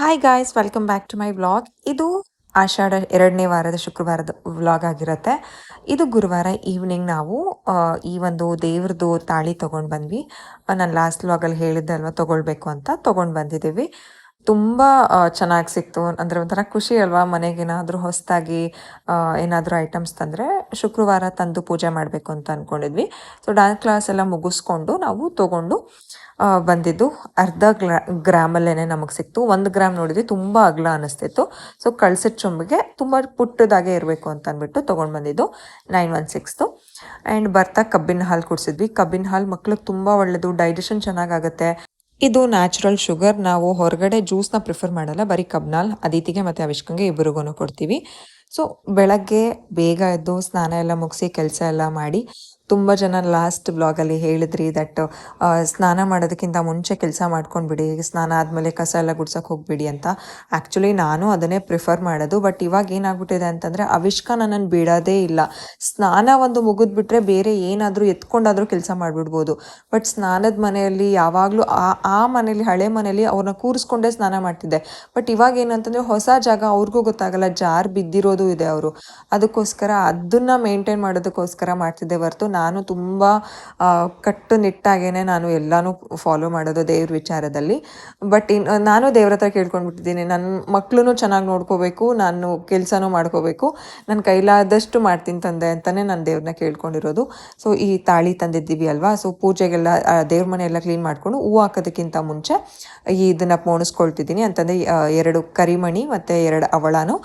Hi guys, welcome back to my vlog. ಇದು ಆಷಾಢ 2ನೇ ವಾರದ ಶುಕ್ರವಾರದ ವ್ಲಾಗ್ ಆಗಿರುತ್ತೆ. ಇದು ಗುರುವಾರ ಈವ್ನಿಂಗ್ ನಾವು ಈ ಒಂದು ದೇವ್ರದ್ದು ತಾಳಿ ತೊಗೊಂಡು ಬಂದ್ವಿ. ನಾನು ಲಾಸ್ಟ್ ವ್ಲಾಗಲ್ಲಿ ಹೇಳಿದ್ದೆ ಅಲ್ವಾ ತೊಗೊಳ್ಬೇಕು ಅಂತ, ತೊಗೊಂಡು ಬಂದಿದ್ದೀವಿ. ತುಂಬ ಚೆನ್ನಾಗಿ ಸಿಕ್ತು. ಅಂದರೆ ಒಂಥರ ಖುಷಿ ಅಲ್ವಾ, ಮನೆಗೇನಾದರೂ ಹೊಸದಾಗಿ ಏನಾದರೂ ಐಟಮ್ಸ್ ತಂದರೆ ಶುಕ್ರವಾರ ತಂದು ಪೂಜೆ ಮಾಡಬೇಕು ಅಂತ ಅಂದ್ಕೊಂಡಿದ್ವಿ. ಸೊ ಡ್ಯಾನ್ಸ್ ಕ್ಲಾಸ್ ಎಲ್ಲ ಮುಗಿಸ್ಕೊಂಡು ನಾವು ತೊಗೊಂಡು ಬಂದಿದ್ದು ಅರ್ಧ ಗ್ರಾಮಲ್ಲೇ ನಮಗೆ ಸಿಕ್ತು. 1 ಗ್ರಾಮ್ ನೋಡಿದ್ವಿ, ತುಂಬ ಅಗಲ ಅನ್ನಿಸ್ತಿತ್ತು. ಸೊ ಕಳ್ಸಿದ ಚೊಂಬಿಗೆ ತುಂಬ ಪುಟ್ಟದಾಗೆ ಇರಬೇಕು ಅಂತ ಅಂದ್ಬಿಟ್ಟು ತೊಗೊಂಡು ಬಂದಿದ್ದು 916. ಆ್ಯಂಡ್ ಬರ್ತಾ ಕಬ್ಬಿನ ಹಾಲು ಕುಡಿಸಿದ್ವಿ. ಕಬ್ಬಿನ ಹಾಲು ಮಕ್ಳಿಗೆ ತುಂಬ ಒಳ್ಳೆಯದು, ಡೈಜೆಷನ್ ಚೆನ್ನಾಗಾಗುತ್ತೆ. ಇದು ನ್ಯಾಚುರಲ್ ಶುಗರ್. ನಾವು ಹೊರಗಡೆ ಜ್ಯೂಸ್ನ ಪ್ರಿಫರ್ ಮಾಡಲ್ಲ, ಬರೀ ಕಬ್ಬಿನ ಅದಿತಿಗೆ ಮತ್ತು ಅವಿಷ್ಕಂಗೆ ಇಬ್ಬರಿಗೂ ಕೊಡ್ತೀವಿ. ಸೊ ಬೆಳಗ್ಗೆ ಬೇಗ ಎದ್ದು ಸ್ನಾನ ಎಲ್ಲ ಮುಗಿಸಿ ಕೆಲಸ ಎಲ್ಲ ಮಾಡಿ, ತುಂಬ ಜನ ಲಾಸ್ಟ್ ಬ್ಲಾಗಲ್ಲಿ ಹೇಳಿದ್ರಿ ದಟ್ ಸ್ನಾನ ಮಾಡೋದಕ್ಕಿಂತ ಮುಂಚೆ ಕೆಲಸ ಮಾಡ್ಕೊಂಡ್ಬಿಡಿ, ಸ್ನಾನ ಆದಮೇಲೆ ಕಸ ಎಲ್ಲ ಗುಡ್ಸೋಕೆ ಹೋಗ್ಬಿಡಿ ಅಂತ. ಆ್ಯಕ್ಚುಲಿ ನಾನು ಅದನ್ನೇ ಪ್ರಿಫರ್ ಮಾಡೋದು. ಬಟ್ ಇವಾಗ ಏನಾಗ್ಬಿಟ್ಟಿದೆ ಅಂತಂದರೆ ಅವಿಷ್ಕ ನನ್ನನ್ನು ಬಿಡೋದೇ ಇಲ್ಲ. ಸ್ನಾನ ಒಂದು ಮುಗಿದ್ಬಿಟ್ರೆ ಬೇರೆ ಏನಾದರೂ ಎತ್ಕೊಂಡಾದರೂ ಕೆಲಸ ಮಾಡಿಬಿಡ್ಬೋದು. ಬಟ್ ಸ್ನಾನದ ಮನೆಯಲ್ಲಿ ಯಾವಾಗಲೂ ಆ ಮನೇಲಿ, ಹಳೆ ಮನೇಲಿ ಅವ್ರನ್ನ ಕೂರಿಸ್ಕೊಂಡೇ ಸ್ನಾನ ಮಾಡ್ತಿದ್ದೆ. ಬಟ್ ಇವಾಗ ಏನಂತಂದರೆ ಹೊಸ ಜಾಗ, ಅವ್ರಿಗೂ ಗೊತ್ತಾಗಲ್ಲ, ಜಾರ್ ಬಿದ್ದಿರೋದು ಇದೆ ಅವರು. ಅದಕ್ಕೋಸ್ಕರ ಅದನ್ನು ಮೇಂಟೈನ್ ಮಾಡೋದಕ್ಕೋಸ್ಕರ ಮಾಡ್ತಿದ್ದೆ ಹೊರತು ನಾನು ತುಂಬ ಕಟ್ಟುನಿಟ್ಟಾಗೇ ನಾನು ಎಲ್ಲನೂ ಫಾಲೋ ಮಾಡೋದು ದೇವ್ರ ವಿಚಾರದಲ್ಲಿ. ಬಟ್ ನಾನು ದೇವ್ರ ಹತ್ರ ಕೇಳ್ಕೊಂಡ್ಬಿಟ್ಟಿದ್ದೀನಿ, ನನ್ನ ಮಕ್ಕಳೂ ಚೆನ್ನಾಗಿ ನೋಡ್ಕೋಬೇಕು, ನಾನು ಕೆಲಸನೂ ಮಾಡ್ಕೋಬೇಕು, ನನ್ನ ಕೈಲಾದಷ್ಟು ಮಾಡ್ತೀನಿ ತಂದೆ ಅಂತಲೇ ನಾನು ದೇವ್ರನ್ನ ಕೇಳ್ಕೊಂಡಿರೋದು. ಸೊ ಈ ತಾಳಿ ತಂದಿದ್ದೀವಿ ಅಲ್ವಾ, ಸೊ ಪೂಜೆಗೆಲ್ಲ ದೇವ್ರ ಮನೆ ಎಲ್ಲ ಕ್ಲೀನ್ ಮಾಡಿಕೊಂಡು ಹೂವು ಹಾಕೋದಕ್ಕಿಂತ ಮುಂಚೆ ಇದನ್ನು ಪೋಣಿಸ್ಕೊಳ್ತಿದ್ದೀನಿ ಅಂತಂದರೆ 2 ಕರಿಮಣಿ ಮತ್ತು 2 ಅವಳಾನು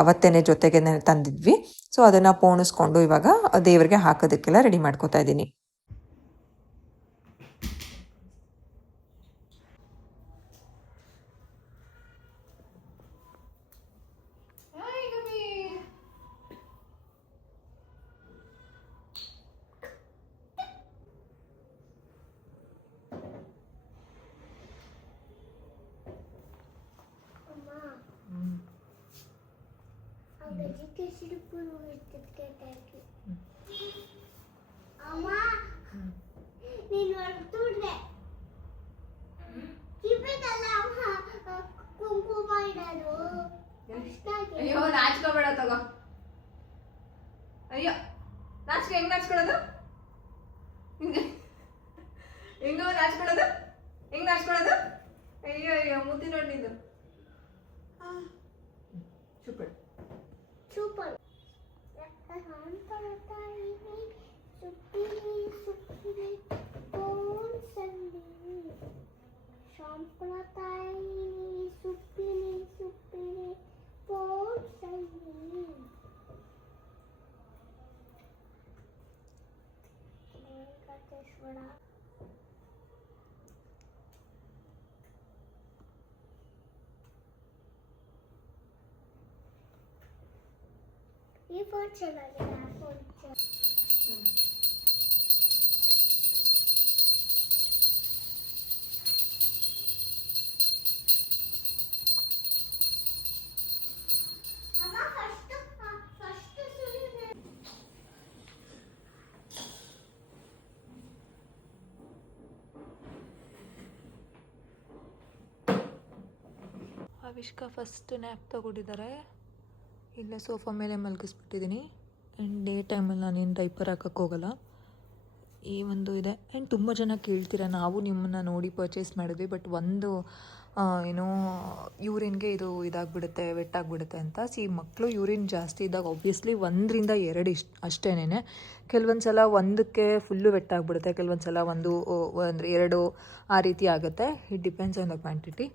ಅವತ್ತೇನೆ ಜೊತೆಗೆ ತಂದಿದ್ವಿ. ಸೊ ಅದನ್ನು ಪೋಣಿಸ್ಕೊಂಡು ಇವಾಗ ದೇವರಿಗೆ ಹಾಕೋದಕ್ಕೆಲ್ಲ ರೆಡಿ ಮಾಡ್ಕೋತಾ ಇದ್ದೀನಿ. ಅಯ್ಯೋ ನಾಚ್ಕೋಬೇಡ ತಗೋ. ಅಯ್ಯೋ ನಾಚ್ಕೆ ಹೆಂಗ್ ನಾಚ್ಕೊಳ್ಳೋದು? ಹೆಂಗ ನಾಚ್ಕೊಳ್ಳೋದು? ಹೆಂಗ್ ನಾಚ್ಕೊಳ್ಳೋದು? ಅಯ್ಯೋ ಅಯ್ಯೋ ಮುದ್ದಿ ನೋಡಿ ನಿಂದು. Super super. ये फोन चला गया फोन ಅವಿಷ್ಕ ಫಸ್ಟ್ ನ್ಯಾಪ್ ತಗೊಂಡಿದ್ದಾರೆ. ಇಲ್ಲೇ ಸೋಫಾ ಮೇಲೆ ಮಲಗಿಸ್ಬಿಟ್ಟಿದ್ದೀನಿ. ಆ್ಯಂಡ್ ಡೇ ಟೈಮಲ್ಲಿ ನಾನೇನು ಡೈಪರ್ ಹಾಕೋಕ್ಕೆ ಹೋಗಲ್ಲ. ಈ ಒಂದು ಇದೆ. ಆ್ಯಂಡ್ ತುಂಬ ಜನ ಕೇಳ್ತೀರ, ನಾವು ನಿಮ್ಮನ್ನು ನೋಡಿ ಪರ್ಚೇಸ್ ಮಾಡಿದ್ವಿ, ಬಟ್ ಒಂದು ಏನೋ ಯೂರಿನ್ಗೆ ಇದಾಗ್ಬಿಡುತ್ತೆ, ವೆಟ್ಟಾಗಿಬಿಡುತ್ತೆ ಅಂತ. ಮಕ್ಕಳು ಯೂರಿನ್ ಜಾಸ್ತಿ ಇದ್ದಾಗ ಆಬ್ವಿಯಸ್ಲಿ 1ರಿಂದ 2 ಅಷ್ಟೇನೆ. ಕೆಲವೊಂದು ಸಲ 1ಕ್ಕೆ ಫುಲ್ಲು ವೆಟ್ಟಾಗ್ಬಿಡುತ್ತೆ, ಕೆಲವೊಂದು ಸಲ 1 ಅಂದರೆ 2 ಆ ರೀತಿ ಆಗುತ್ತೆ. It depends on the quantity.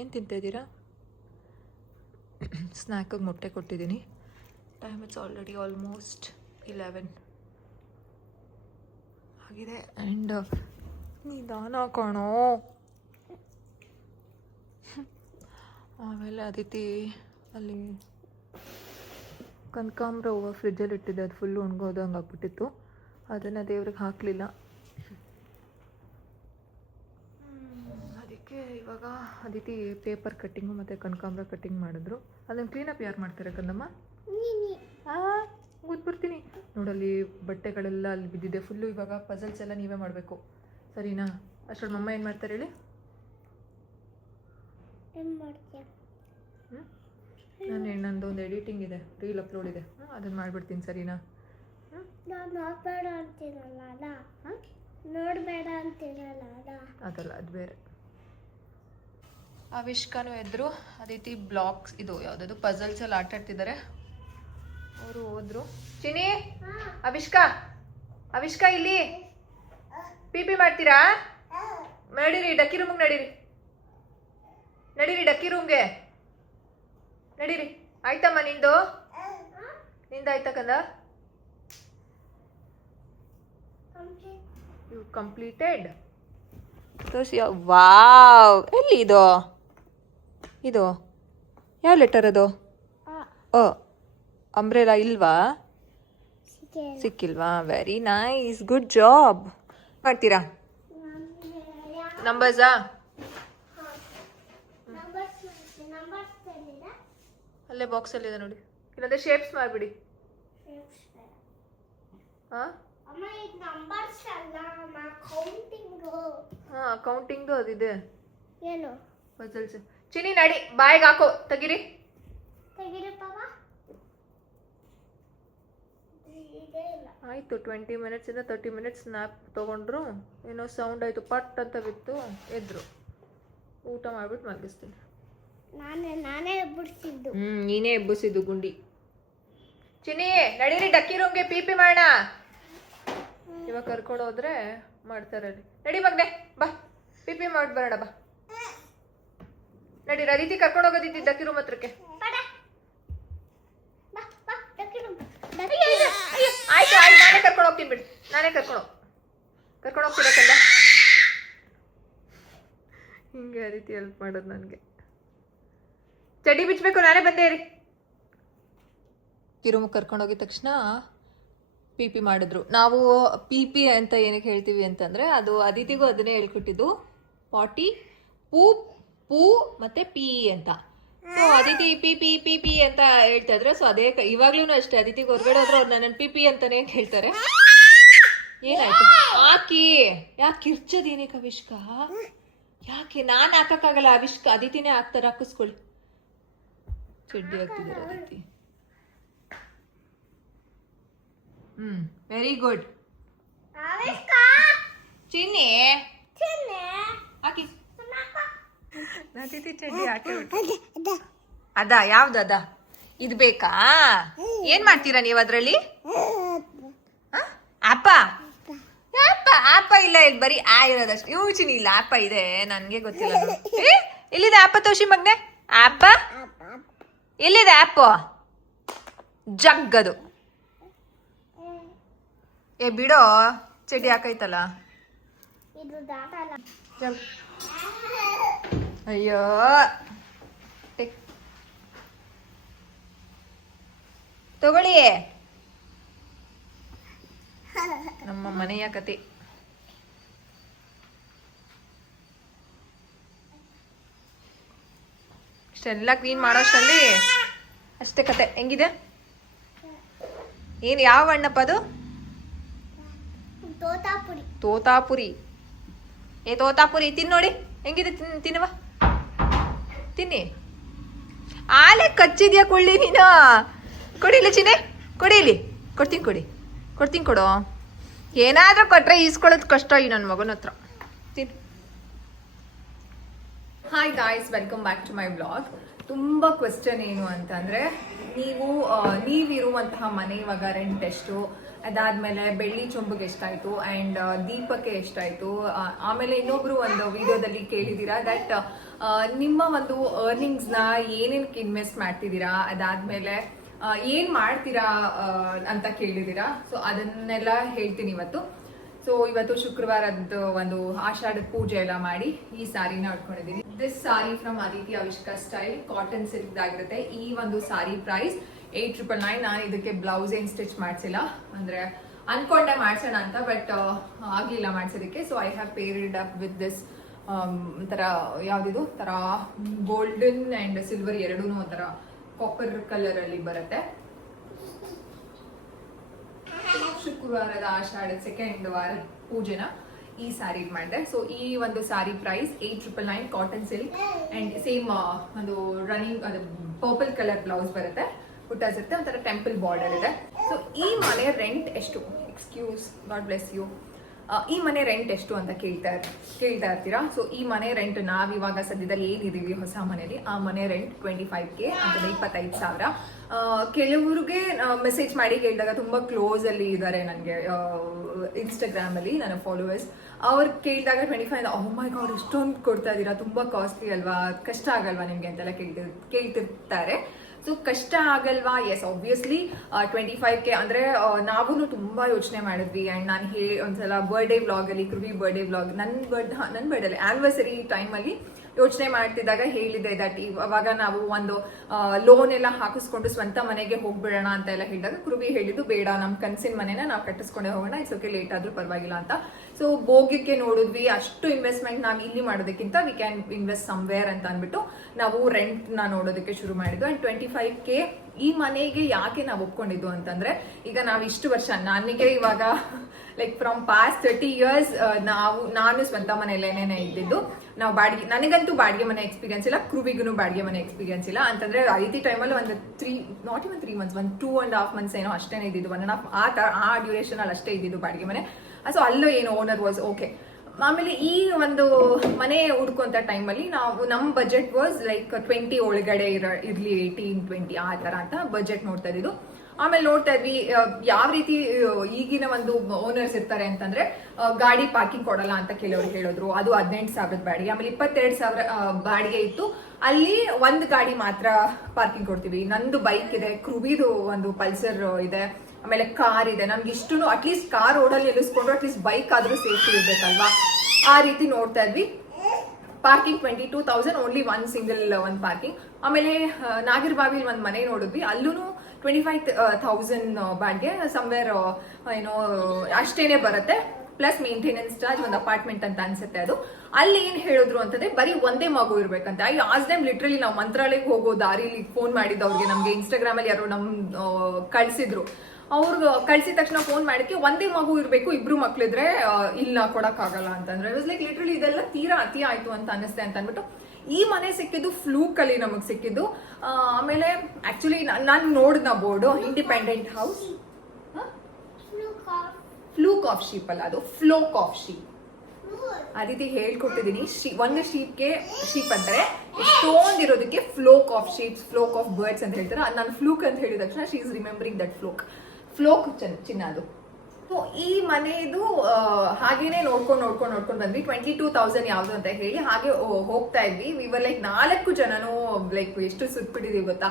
ಏನು ತಿಂತಾಯಿದ್ದೀರಾ? ಸ್ನ್ಯಾಕಿಗೆ ಮೊಟ್ಟೆ ಕೊಟ್ಟಿದ್ದೀನಿ. ಟೈಮ್ ಇಟ್ಸ್ ಆಲ್ರೆಡಿ ಆಲ್ಮೋಸ್ಟ್ 11 ಆಗಿದೆ. ಆ್ಯಂಡ್ ನಿಧಾನ ಕಾಣೋ. ಆಮೇಲೆ ಅದಿತಿ ಅಲ್ಲಿ ಕನಕಾಂಬ್ರ ಹೂವು ಫ್ರಿಜ್ಜಲ್ಲಿ ಇಟ್ಟಿದ್ದೆ, ಅದು ಫುಲ್ಲು ಒಣಗೋದಂಗೆ ಆಗ್ಬಿಟ್ಟಿತ್ತು. ಅದನ್ನು ದೇವ್ರಿಗೆ ಹಾಕಲಿಲ್ಲ. ಅದಕ್ಕೆ ಇವಾಗ ಅದಿತಿ ಪೇಪರ್ ಕಟ್ಟಿಂಗು ಮತ್ತು ಕನಕಾಂಬ್ರ ಕಟ್ಟಿಂಗ್ ಮಾಡಿದ್ರು. ಅದನ್ನು ಕ್ಲೀನಪ್ ಯಾರು ಮಾಡ್ತಾರೆ ಕಂದಮ್ಮ? ಕೂತ್ಬಿಡ್ತೀನಿ ನೋಡಲ್ಲಿ, ಬಟ್ಟೆಗಳೆಲ್ಲ ಅಲ್ಲಿ ಬಿದ್ದಿದೆ ಫುಲ್ಲು. ಇವಾಗ ಪಜಲ್ಸ್ ಎಲ್ಲ ನೀವೇ ಮಾಡಬೇಕು, ಸರಿನಾ? ಅಷ್ಟೊಂದು ಮಮ್ಮ ಏನು ಮಾಡ್ತಾರೆ ಹೇಳಿ? ನಾನು ನಂದೊಂದು ಎಡಿಟಿಂಗ್ ಇದೆ, ರೀಲ್ ಅಪ್ಲೋಡ್ ಇದೆ, ಅದನ್ನು ಮಾಡಿಬಿಡ್ತೀನಿ. ಸರಿನಾ? ನೋಡ್ಬೇಡ ಅಂತೀನಲ್ಲ ಅದ ನೋಡ್ಬೇಡ ಅಂತೀನಲ್ಲ ಅದಲ್ಲ, ಅದು ಬೇರೆ. ಆವಿಷ್ಕಾನು ಎದ್ರು, ಅದಿತಿ ಬ್ಲಾಕ್ಸ್ ಇದು ಯಾವುದದು ಪಜಲ್ಸ್ ಎಲ್ಲ ಆಟ ಆಡ್ತಿದ್ದಾರೆ. ಅವರು ಹೋದ್ರು. ಚಿನಿ, ಅವಿಷ್ಕಾ ಇಲ್ಲಿ ಪಿ ಮಾಡ್ತೀರಾ? ನಡೀರಿ, ಡಕ್ಕಿ ರೂಮ್ಗೆ ನಡೀರಿ, ಡಕ್ಕಿ ರೂಮ್ಗೆ ನಡೀರಿ. ಆಯ್ತಮ್ಮ ನಿಂದಾಯ್ತಾ ಕಂದ? You completed. ತೋರಿಸಿ. ವಾವ್, ಎಲ್ಲಿ ಇದು ಯಾವ ಲೆಟರ್ ಅದು? ಅಂಬ್ರೆಲಾ ಇಲ್ವಾ? ಸಿಕ್ಕಿಲ್ವಾ? Very nice, good job. ಮಾಡ್ತೀರಾ ನಂಬರ್ಸಾ? ಅಲ್ಲೇ ಬಾಕ್ಸಲ್ಲಿದೆ ನೋಡಿ, ಇಲ್ಲಾಂದ್ರೆ ಶೇಪ್ಸ್ ಮಾಡಿಬಿಡಿ. ಹಾಂ ಕೌಂಟಿಂಗು ಅದಿದೆ ಏನು ಪಜಲ್ಸ್. ಚಿನಿ ನಡಿ, ಬಾಯಿಗೆ ಹಾಕೋ, ತೆಗಿರಿ. ಆಯಿತು, 20 ಮಿನಿಟ್ಸಿಂದ 30 ಮಿನಿಟ್ಸ್ ಸ್ನ್ಯಾಪ್ ತೊಗೊಂಡ್ರು. ಏನೋ ಸೌಂಡ್ ಆಯಿತು, ಪಟ್ ಅಂತ ಬಿತ್ತು, ಎದ್ರು. ಊಟ ಮಾಡ್ಬಿಟ್ಟು ಮಲಗಿಸ್ತೀನಿ. ನಾನೇ ಎಬ್ಬಿಡ್ಸಿದ್ದು. ನೀನೇ ಎಬ್ಬಿಸಿದ್ದು ಗುಂಡಿ. ಚಿನಿ ನಡೀರಿ, ಡಕ್ಕಿ ರೂಮ್ಗೆ ಪಿ ಮಾಡೋಣ. ಇವಾಗ ಕರ್ಕೊಂಡು ಹೋದ್ರೆ ಮಾಡ್ತಾರೆ. ನಡಿ ಮಗನೆ, ಬಾ ಪಿ ಮಾಡಿ ಬರೋಣ, ಬಾ ನಡಿ. ರೀತಿ ಕರ್ಕೊಂಡು ಹೋಗೋದಿತ್ತು ಡಕ್ಕಿ ರೂಮ್ ಹತ್ರಕ್ಕೆ. ಆಯ್ತು, ನಾನೇ ಕರ್ಕೊಂಡು ಹೋಗ್ತೀನಿ ಬಿಡಿ, ನಾನೇ ಕರ್ಕೊಂಡು ಹೋಗ್ತೀರಕ್ಕಂದ. ಹಿಂಗೆ ಆ ರೀತಿ ಹೆಲ್ಪ್ ಮಾಡೋದು ನನಗೆ. ಚಡ್ಡಿ ಬಿಚ್ಚಬೇಕು, ನಾನೇ ಬಂದೇ ರೀ. ರೂಮ್ ಕರ್ಕೊಂಡು ಹೋಗಿದ ತಕ್ಷಣ ಪಿ ಮಾಡಿದ್ರು. ನಾವು ಪಿ ಅಂತ ಏನಕ್ಕೆ ಹೇಳ್ತೀವಿ ಅಂತಂದರೆ, ಅದು ಅದಿತಿಗೂ ಅದನ್ನೇ ಹೇಳ್ಕೊಟ್ಟಿದ್ದು. ಪಾಟಿ, ಪೂ ಮತ್ತು ಪಿ ಅಂತ. ಸೊ ಅದಿತಿ ಪಿ ಅಂತ ಹೇಳ್ತಾ ಇದ್ರೆ, ಸೊ ಅದೇ ಇವಾಗ್ಲೂ ಅಷ್ಟೇ. ಅದಿತಿಗೆ ಹೊರಗಡೆ ಹೋದ್ರೆ ಅವ್ರು ನನ್ನ ಪಿ ಅಂತಾನೆ ಹೇಳ್ತಾರೆ. ಏನಾಯ್ತು? ಯಾಕೆ ಕಿರ್ಚೋದೇನಕ್ಕೆ ಅವಿಷ್ಕ? ಯಾಕೆ? ನಾನು ಹಾಕಕ್ಕಾಗಲ್ಲ, ಅದಿತಿನೇ ಹಾಕ್ತಾರೆ, ಹಾಕಿಸ್ಕೊಳ್ಳಿ. ಚಡ್ಡಿ ಹಾಕ್ತಿದ್ದಾರೆ ಅದಿತಿ. Very good. ಚಿನ್ನಿ ಹಾಕಿ. ಚಡ್ಡಿ ಹಾಕಿ. ಯಾವ್ದದ? ಇದು ಬೇಕಾ? ಏನ್ ಮಾಡ್ತೀರಾ ನೀವು ಅದ್ರಲ್ಲಿ? ಆಪ ಇಲ್ಲ, ಇಲ್ಲಿ ಬರೀ ಆ ಇರೋದಷ್ಟು. ಚಿನಿ ಇಲ್ಲ, ಆಪ ಇದೆ, ನನ್ಗೆ ಗೊತ್ತಿಲ್ಲ. ಎಲ್ಲಿದೆ ಆಪ? ತೋಷಿ ಮಗ್ನೆ, ಆಪ ಎಲ್ಲಿದೆ? ಆಪ ಜಗ್ಗದು. ಬಿಡೋ, ಚಡ್ಡಿ ಹಾಕೈತಲ್ಲ. ಅಯ್ಯೋ, ತಗೊಳ್ಳಿ. ನಮ್ಮ ಮನೆಯ ಕತೆ. ಇಷ್ಟೆಲ್ಲ ಕ್ಲೀನ್ ಮಾಡೋಷ್ಟರಲ್ಲಿ ಅಷ್ಟೇ ಕತೆ. ಹೆಂಗಿದೆ? ಏನು ಯಾವ ಹಣ್ಣಪ್ಪ ಅದು? ತೋತಾಪುರಿ. ತೋತಾಪುರಿ ತಿನ್ ನೋಡಿ, ಹೆಂಗಿದೆ? ತಿನ್ನುವ, ತಿನ್ನಿ. ಆಲೆ ಕಚ್ಚಿದ್ಯಾ ಕೊಳ್ಳಿ ನೀನು. ಕೊಡಿಲಿ ಚಿನ್ನೆ, ಕೊಡಿಲಿ. ಕೊಡ್ತೀನಿ ಕೊಡು. ಏನಾದ್ರೂ ಕೊಟ್ರೆ ಈಸ್ಕೊಳ್ಳೋದು ಕಷ್ಟ ಈ ನನ್ನ ಮಗನ ಹತ್ರ. ತಿನ್ನು. Hi guys, welcome back to my blog. ತುಂಬ ಕ್ವೆಶ್ಚನ್ ಏನು ಅಂತಂದರೆ, ನೀವಿರುವಂತಹ ಮನೆ ಇವಾಗ ರೆಂಟ್ ಎಷ್ಟು, ಅದಾದಮೇಲೆ ಬೆಳ್ಳಿ ಚೊಂಬುಗೆ ಎಷ್ಟಾಯಿತು, ಆ್ಯಂಡ್ ದೀಪಕ್ಕೆ ಎಷ್ಟಾಯಿತು, ಆಮೇಲೆ ಇನ್ನೊಬ್ಬರು ಒಂದು ವಿಡಿಯೋದಲ್ಲಿ ಕೇಳಿದ್ದೀರಾ ದಟ್ ನಿಮ್ಮ ಒಂದು ಅರ್ನಿಂಗ್ಸ್ನ ಏನೇನಕ್ಕೆ ಇನ್ವೆಸ್ಟ್ ಮಾಡ್ತಿದ್ದೀರಾ, ಅದಾದಮೇಲೆ ಏನು ಮಾಡ್ತೀರಾ ಅಂತ ಕೇಳಿದ್ದೀರಾ. ಸೊ ಅದನ್ನೆಲ್ಲ ಹೇಳ್ತೀನಿ ಇವತ್ತು. ಸೊ ಇವತ್ತು ಶುಕ್ರವಾರದ ಒಂದು ಆಷಾಢದ ಪೂಜೆ ಎಲ್ಲ ಮಾಡಿ ಈ ಸಾರಿನ ಉಟ್ಕೊಂಡಿದ್ದೀನಿ. This sari from Aditi Avishka style, cotton silk ಆಗಿರುತ್ತೆ. ಈ ಒಂದು ಸಾರಿ ಪ್ರೈಸ್ 899. ನಾನು ಇದಕ್ಕೆ ಬ್ಲೌಸ್ ಏನು ಸ್ಟಿಚ್ ಮಾಡಿಸಿಲ್ಲ, ಅಂದರೆ ಅನ್ಕೊಂಡೆ ಮಾಡ್ಸೋಣ ಅಂತ, ಬಟ್ ಆಗಲಿಲ್ಲ ಮಾಡ್ಸೋದಕ್ಕೆ. So I have paired up with this ಒಂಥರ ಯಾವುದಿದು ಥರ ಗೋಲ್ಡನ್ ಆ್ಯಂಡ್ ಸಿಲ್ವರ್ ಎರಡೂ ಒಂಥರ ಕಾಪರ್ ಕಲರಲ್ಲಿ ಬರುತ್ತೆ. ಶುಕ್ರವಾರದ ಆಷಾಢದ ಸೆಕೆಂಡ್ ವಾರದ ಪೂಜೆನ ಈ ಸ್ಯಾರಿ ಮಾಡಿದೆ. ಸೊ ಈ ಒಂದು sari price 899 cotton silk and same ಒಂದು ರನ್ನಿಂಗ್ ಅದು ಪರ್ಪಲ್ ಕಲರ್ ಬ್ಲೌಸ್ ಬರುತ್ತೆ, ಬುಟ್ಟಾಸ್ ಇರುತ್ತೆ, ಒಂಥರ ಟೆಂಪಲ್ ಬಾರ್ಡರ್ ಇದೆ. ಸೊ ಈ ಮನೆ ರೆಂಟ್ ಎಷ್ಟು, ಎಕ್ಸ್ಕ್ಯೂಸ್ ಗಾಡ್ ಬ್ಲೆಸ್ ಯು, ಈ ಮನೆ ರೆಂಟ್ ಎಷ್ಟು ಅಂತ ಕೇಳ್ತಾ ಇರ್ತೀರಾ. ಸೊ ಈ ಮನೆ ರೆಂಟ್ ನಾವಿವಾಗ ಸದ್ಯದಲ್ಲಿ ಏನಿದ್ದೀವಿ ಹೊಸ ಮನೇಲಿ, ಆ ಮನೆ ರೆಂಟ್ 25K ಅಂತಂದ್ರೆ 25,000. ಕೆಲವ್ರಿಗೆ ಮೆಸೇಜ್ ಮಾಡಿ ಕೇಳಿದಾಗ ತುಂಬ ಕ್ಲೋಸ್ ಅಲ್ಲಿ ಇದ್ದಾರೆ ನನಗೆ ಇನ್ಸ್ಟಾಗ್ರಾಮ್ ಅಲ್ಲಿ ನನ್ನ ಫಾಲೋವರ್ಸ್, ಅವ್ರು ಕೇಳಿದಾಗ 25, ಓ ಮೈ ಗಾಡ್ ಇಷ್ಟೊಂದು ಕೊಡ್ತಾ ಇದ್ದೀರಾ, ತುಂಬಾ ಕಾಸ್ಟ್ಲಿ ಅಲ್ವಾ, ಕಷ್ಟ ಆಗಲ್ವಾ ನಿಮ್ಗೆ ಅಂತೆಲ್ಲ ಕೇಳ್ತಿರ್ತಾರೆ. ಸೊ ಕಷ್ಟ ಆಗಲ್ವಾ? ಎಸ್, ಆಬ್ವಿಯಸ್ಲಿ 25K ಅಂದರೆ ನಾವು ತುಂಬ ಯೋಚನೆ ಮಾಡಿದ್ವಿ. ಆ್ಯಂಡ್ ನಾನು ಒಂದ್ಸಲ ಬರ್ಡೇ ವ್ಲಾಗಲ್ಲಿ, ಕೃವಿ ಬರ್ಡೇ ವ್ಲಾಗ್, ನನ್ನ ಬರ್ಡೇ ಆ್ಯನಿವರ್ಸರಿ ಟೈಮಲ್ಲಿ ಯೋಚನೆ ಮಾಡ್ತಿದ್ದಾಗ ಹೇಳಿದೆ ದಟ್ ಇವಾಗ ನಾವು ಒಂದು ಲೋನ್ ಎಲ್ಲ ಹಾಕಿಸ್ಕೊಂಡು ಸ್ವಂತ ಮನೆಗೆ ಹೋಗ್ಬಿಡೋಣ ಅಂತ ಎಲ್ಲ ಹೇಳಿದಾಗ ಕೃವಿ ಹೇಳಿದ್ದು ಬೇಡ, ನಮ್ಮ ಕನಸಿನ ಮನೆನ ನಾವು ಕಟ್ಟಿಸ್ಕೊಂಡೇ ಹೋಗೋಣ, ಇಟ್ಸ್ ಓಕೆ ಲೇಟ್ ಆದ್ರೂ ಪರವಾಗಿಲ್ಲ ಅಂತ. ಸೊ ಭೋಗ್ಯಕ್ಕೆ ನೋಡಿದ್ವಿ, ಅಷ್ಟು ಇನ್ವೆಸ್ಟ್ಮೆಂಟ್ ನಾವು ಇಲ್ಲಿ ಮಾಡೋದಕ್ಕಿಂತ ವಿ ಕ್ಯಾನ್ ಇನ್ವೆಸ್ಟ್ ಸಮ್ವೇರ್ ಅಂತ ಅಂದ್ಬಿಟ್ಟು ನಾವು ರೆಂಟ್ನ ನೋಡೋದಕ್ಕೆ ಶುರು ಮಾಡಿದ್ದು. ಆ್ಯಂಡ್ 25K ಈ ಮನೆಗೆ ಯಾಕೆ ನಾವು ಒಪ್ಕೊಂಡಿದ್ದು ಅಂತಂದ್ರೆ, ಈಗ ನಾವು ಇಷ್ಟು ವರ್ಷ, ನನಗೆ ಇವಾಗ ಲೈಕ್ ಫ್ರಮ್ ಪಾಸ್ಟ್ 30 years ನಾನು ಸ್ವಂತ ಮನೆಯಲ್ಲೇನೇ ಇದ್ದಿದ್ದು. ನಾವು ಬಾಡಿಗೆ, ನನಗಂತೂ ಬಾಡಿಗೆ ಮನೆ ಎಕ್ಸ್ಪೀರಿಯನ್ಸ್ ಇಲ್ಲ, ಕೃವಿಗೂ ಬಾಡಿಗೆ ಮನೆ ಎಕ್ಸ್ಪೀರಿಯನ್ಸ್ ಇಲ್ಲ. ಅಂತಂದ್ರೆ ಐತಿ ಟೈಮಲ್ಲಿ ಒಂದು 3 months, 2.5 months ಏನೋ ಅಷ್ಟೇ ಇದ್ದಿದ್ದು, 1.5 ಆ ಡ್ಯೂರೇಷನ್ ಅಲ್ಲಿ ಅಷ್ಟೇ ಇದ್ದಿದ್ದು ಬಾಡಿಗೆ ಮನೆ. ಸೊ ಅಲ್ಲೂ ಏನು ಓನರ್ ವಾಸ್ ಓಕೆ. ಆಮೇಲೆ ಈ ಒಂದು ಮನೆ ಹುಡ್ಕೊಂತ ಟೈಮಲ್ಲಿ ನಮ್ಮ ಬಜೆಟ್ ವಾಸ್ ಲೈಕ್ 20 ಒಳಗಡೆ ಇರ್ಲಿ, 18-20 ಆ ತರ ಅಂತ ಬಜೆಟ್ ನೋಡ್ತಾ ಇದ್ದು. ಆಮೇಲೆ ನೋಡ್ತಾ ಇದ್ವಿ ಯಾವ ರೀತಿ ಈಗಿನ ಒಂದು ಓನರ್ಸ್ ಇರ್ತಾರೆ ಅಂತಂದ್ರೆ, ಗಾಡಿ ಪಾರ್ಕಿಂಗ್ ಕೊಡಲ್ಲ ಅಂತ ಕೆಲವರು ಹೇಳಿದ್ರು. ಅದು 18,000 ಬಾಡಿಗೆ. ಆಮೇಲೆ 22,000 ಬಾಡಿಗೆ ಇತ್ತು, ಅಲ್ಲಿ ಒಂದು ಗಾಡಿ ಮಾತ್ರ ಪಾರ್ಕಿಂಗ್ ಕೊಡ್ತೀವಿ. ನಂದು ಬೈಕ್ ಇದೆ, ಕೃವಿದು ಒಂದು ಪಲ್ಸರ್ ಇದೆ, ಆಮೇಲೆ ಕಾರ್ ಇದೆ. ನಮ್ಗೆ ಇಷ್ಟು ಅಟ್ಲೀಸ್ಟ್ ಕಾರ್ ರೋಡಲ್ಲಿ ನಿಲ್ಲಿಸ್ಕೊಂಡ್ರು ಅಟ್ಲೀಸ್ಟ್ ಬೈಕ್ ಆದ್ರೂ ಸೇಫ್ಟಿ ಇರ್ಬೇಕಲ್ವಾ, ಆ ರೀತಿ ನೋಡ್ತಾ ಇದ್ವಿ. ಪಾರ್ಕಿಂಗ್ 22,000 ಓನ್ಲಿ ಒಂದು ಪಾರ್ಕಿಂಗ್. ಆಮೇಲೆ ನಾಗರಬಾವಿಲಿ ಒಂದು ಮನೆ ನೋಡಿದ್ವಿ, ಅಲ್ಲೂ 25,000 ಬಾಡಿಗೆ, ಸಮ್ವೇರ್ ಏನೋ ಅಷ್ಟೇನೆ ಬರುತ್ತೆ, ಪ್ಲಸ್ ಮೇಂಟೆನೆನ್ಸ್ ಚಾರ್ಜ್, ಒಂದು ಅಪಾರ್ಟ್ಮೆಂಟ್ ಅಂತ ಅನ್ಸುತ್ತೆ ಅದು. ಅಲ್ಲಿ ಏನ್ ಹೇಳಿದ್ರು ಅಂತಂದ್ರೆ ಬರೀ ಒಂದೇ ಮಗು ಇರ್ಬೇಕಂತ. ಐ ಆಸ್ ದೆಮ್ ಲಿಟ್ರಲಿ ನಾವು ಮಂತ್ರಾಲಯಕ್ಕೆ ಹೋಗೋ ದಾರಿಲಿ ಫೋನ್ ಮಾಡಿದ್ದವ್ರಿಗೆ, ನಮ್ಗೆ ಇನ್ಸ್ಟಾಗ್ರಾಮ್ ಅಲ್ಲಿ ಯಾರೋ ಕಳ್ಸಿದ್ರು. ಅವ್ರಿಗೆ ಕಳ್ಸಿದ ತಕ್ಷಣ ಫೋನ್ ಮಾಡಕ್ಕೆ ಒಂದೇ ಮಗು ಇರ್ಬೇಕು, ಇಬ್ರು ಮಕ್ಳಿದ್ರೆ ಇಲ್ಲ ಕೊಡಕ್ಕಾಗಲ್ಲ ಅಂತಂದ್ರೆ, ಇಟ್ ವಾಸ್ ಲೈಕ್ ಲಿಟ್ರಲಿ ಇದೆಲ್ಲ ತೀರಾ ಅತಿ ಆಯ್ತು ಅಂತ ಅನಿಸ್ತೆ ಅಂತ ಅಂದ್ಬಿಟ್ಟು ಈ ಮನೆ ಸಿಕ್ಕಿದ್ದು ಫ್ಲೂಕ್ ಅಲ್ಲಿ ನಮಗ್ ಸಿಕ್ಕಿದ್ದು. ಆಮೇಲೆ ಆಕ್ಚುಲಿ ನಾನು ನೋಡಿದ್ನ board, independent house, fluke of sheep ಅಲ್ಲ, ಅದು ಫ್ಲೋಕ್ ಆಫ್ ಶೀಪ್. ಅದಿತಿ ಹೇಳ್ಕೊಟ್ಟಿದ್ದೀನಿ, ಒಂದು ಶೀಪ್ ಅಂತಾರೆ, ಎಷ್ಟೊಂದಿರೋದಕ್ಕೆ flock of sheeps, flock of birds ಅಂತ ಹೇಳ್ತಾರೆ. ನಾನು ಫ್ಲೂಕ್ ಅಂತ ಹೇಳಿದ ತಕ್ಷಣ she is remembering that flock ಚಿನ್ನ ಅದು. ಸೊ ಈ ಮನೆದು ಹಾಗೇನೆ ನೋಡ್ಕೊಂಡು ಬಂದ್ವಿ. 22,000 ಯಾವ್ದು ಅಂತ ಹೇಳಿ ಹಾಗೆ ಹೋಗ್ತಾ ಇದ್ವಿ. ವಿವರ್ ಲೈಕ್ 4 ಜನನು ಲೈಕ್ ಎಷ್ಟು ಸುತ್ಬಿಟ್ಟಿದೀವಿ ಗೊತ್ತಾ.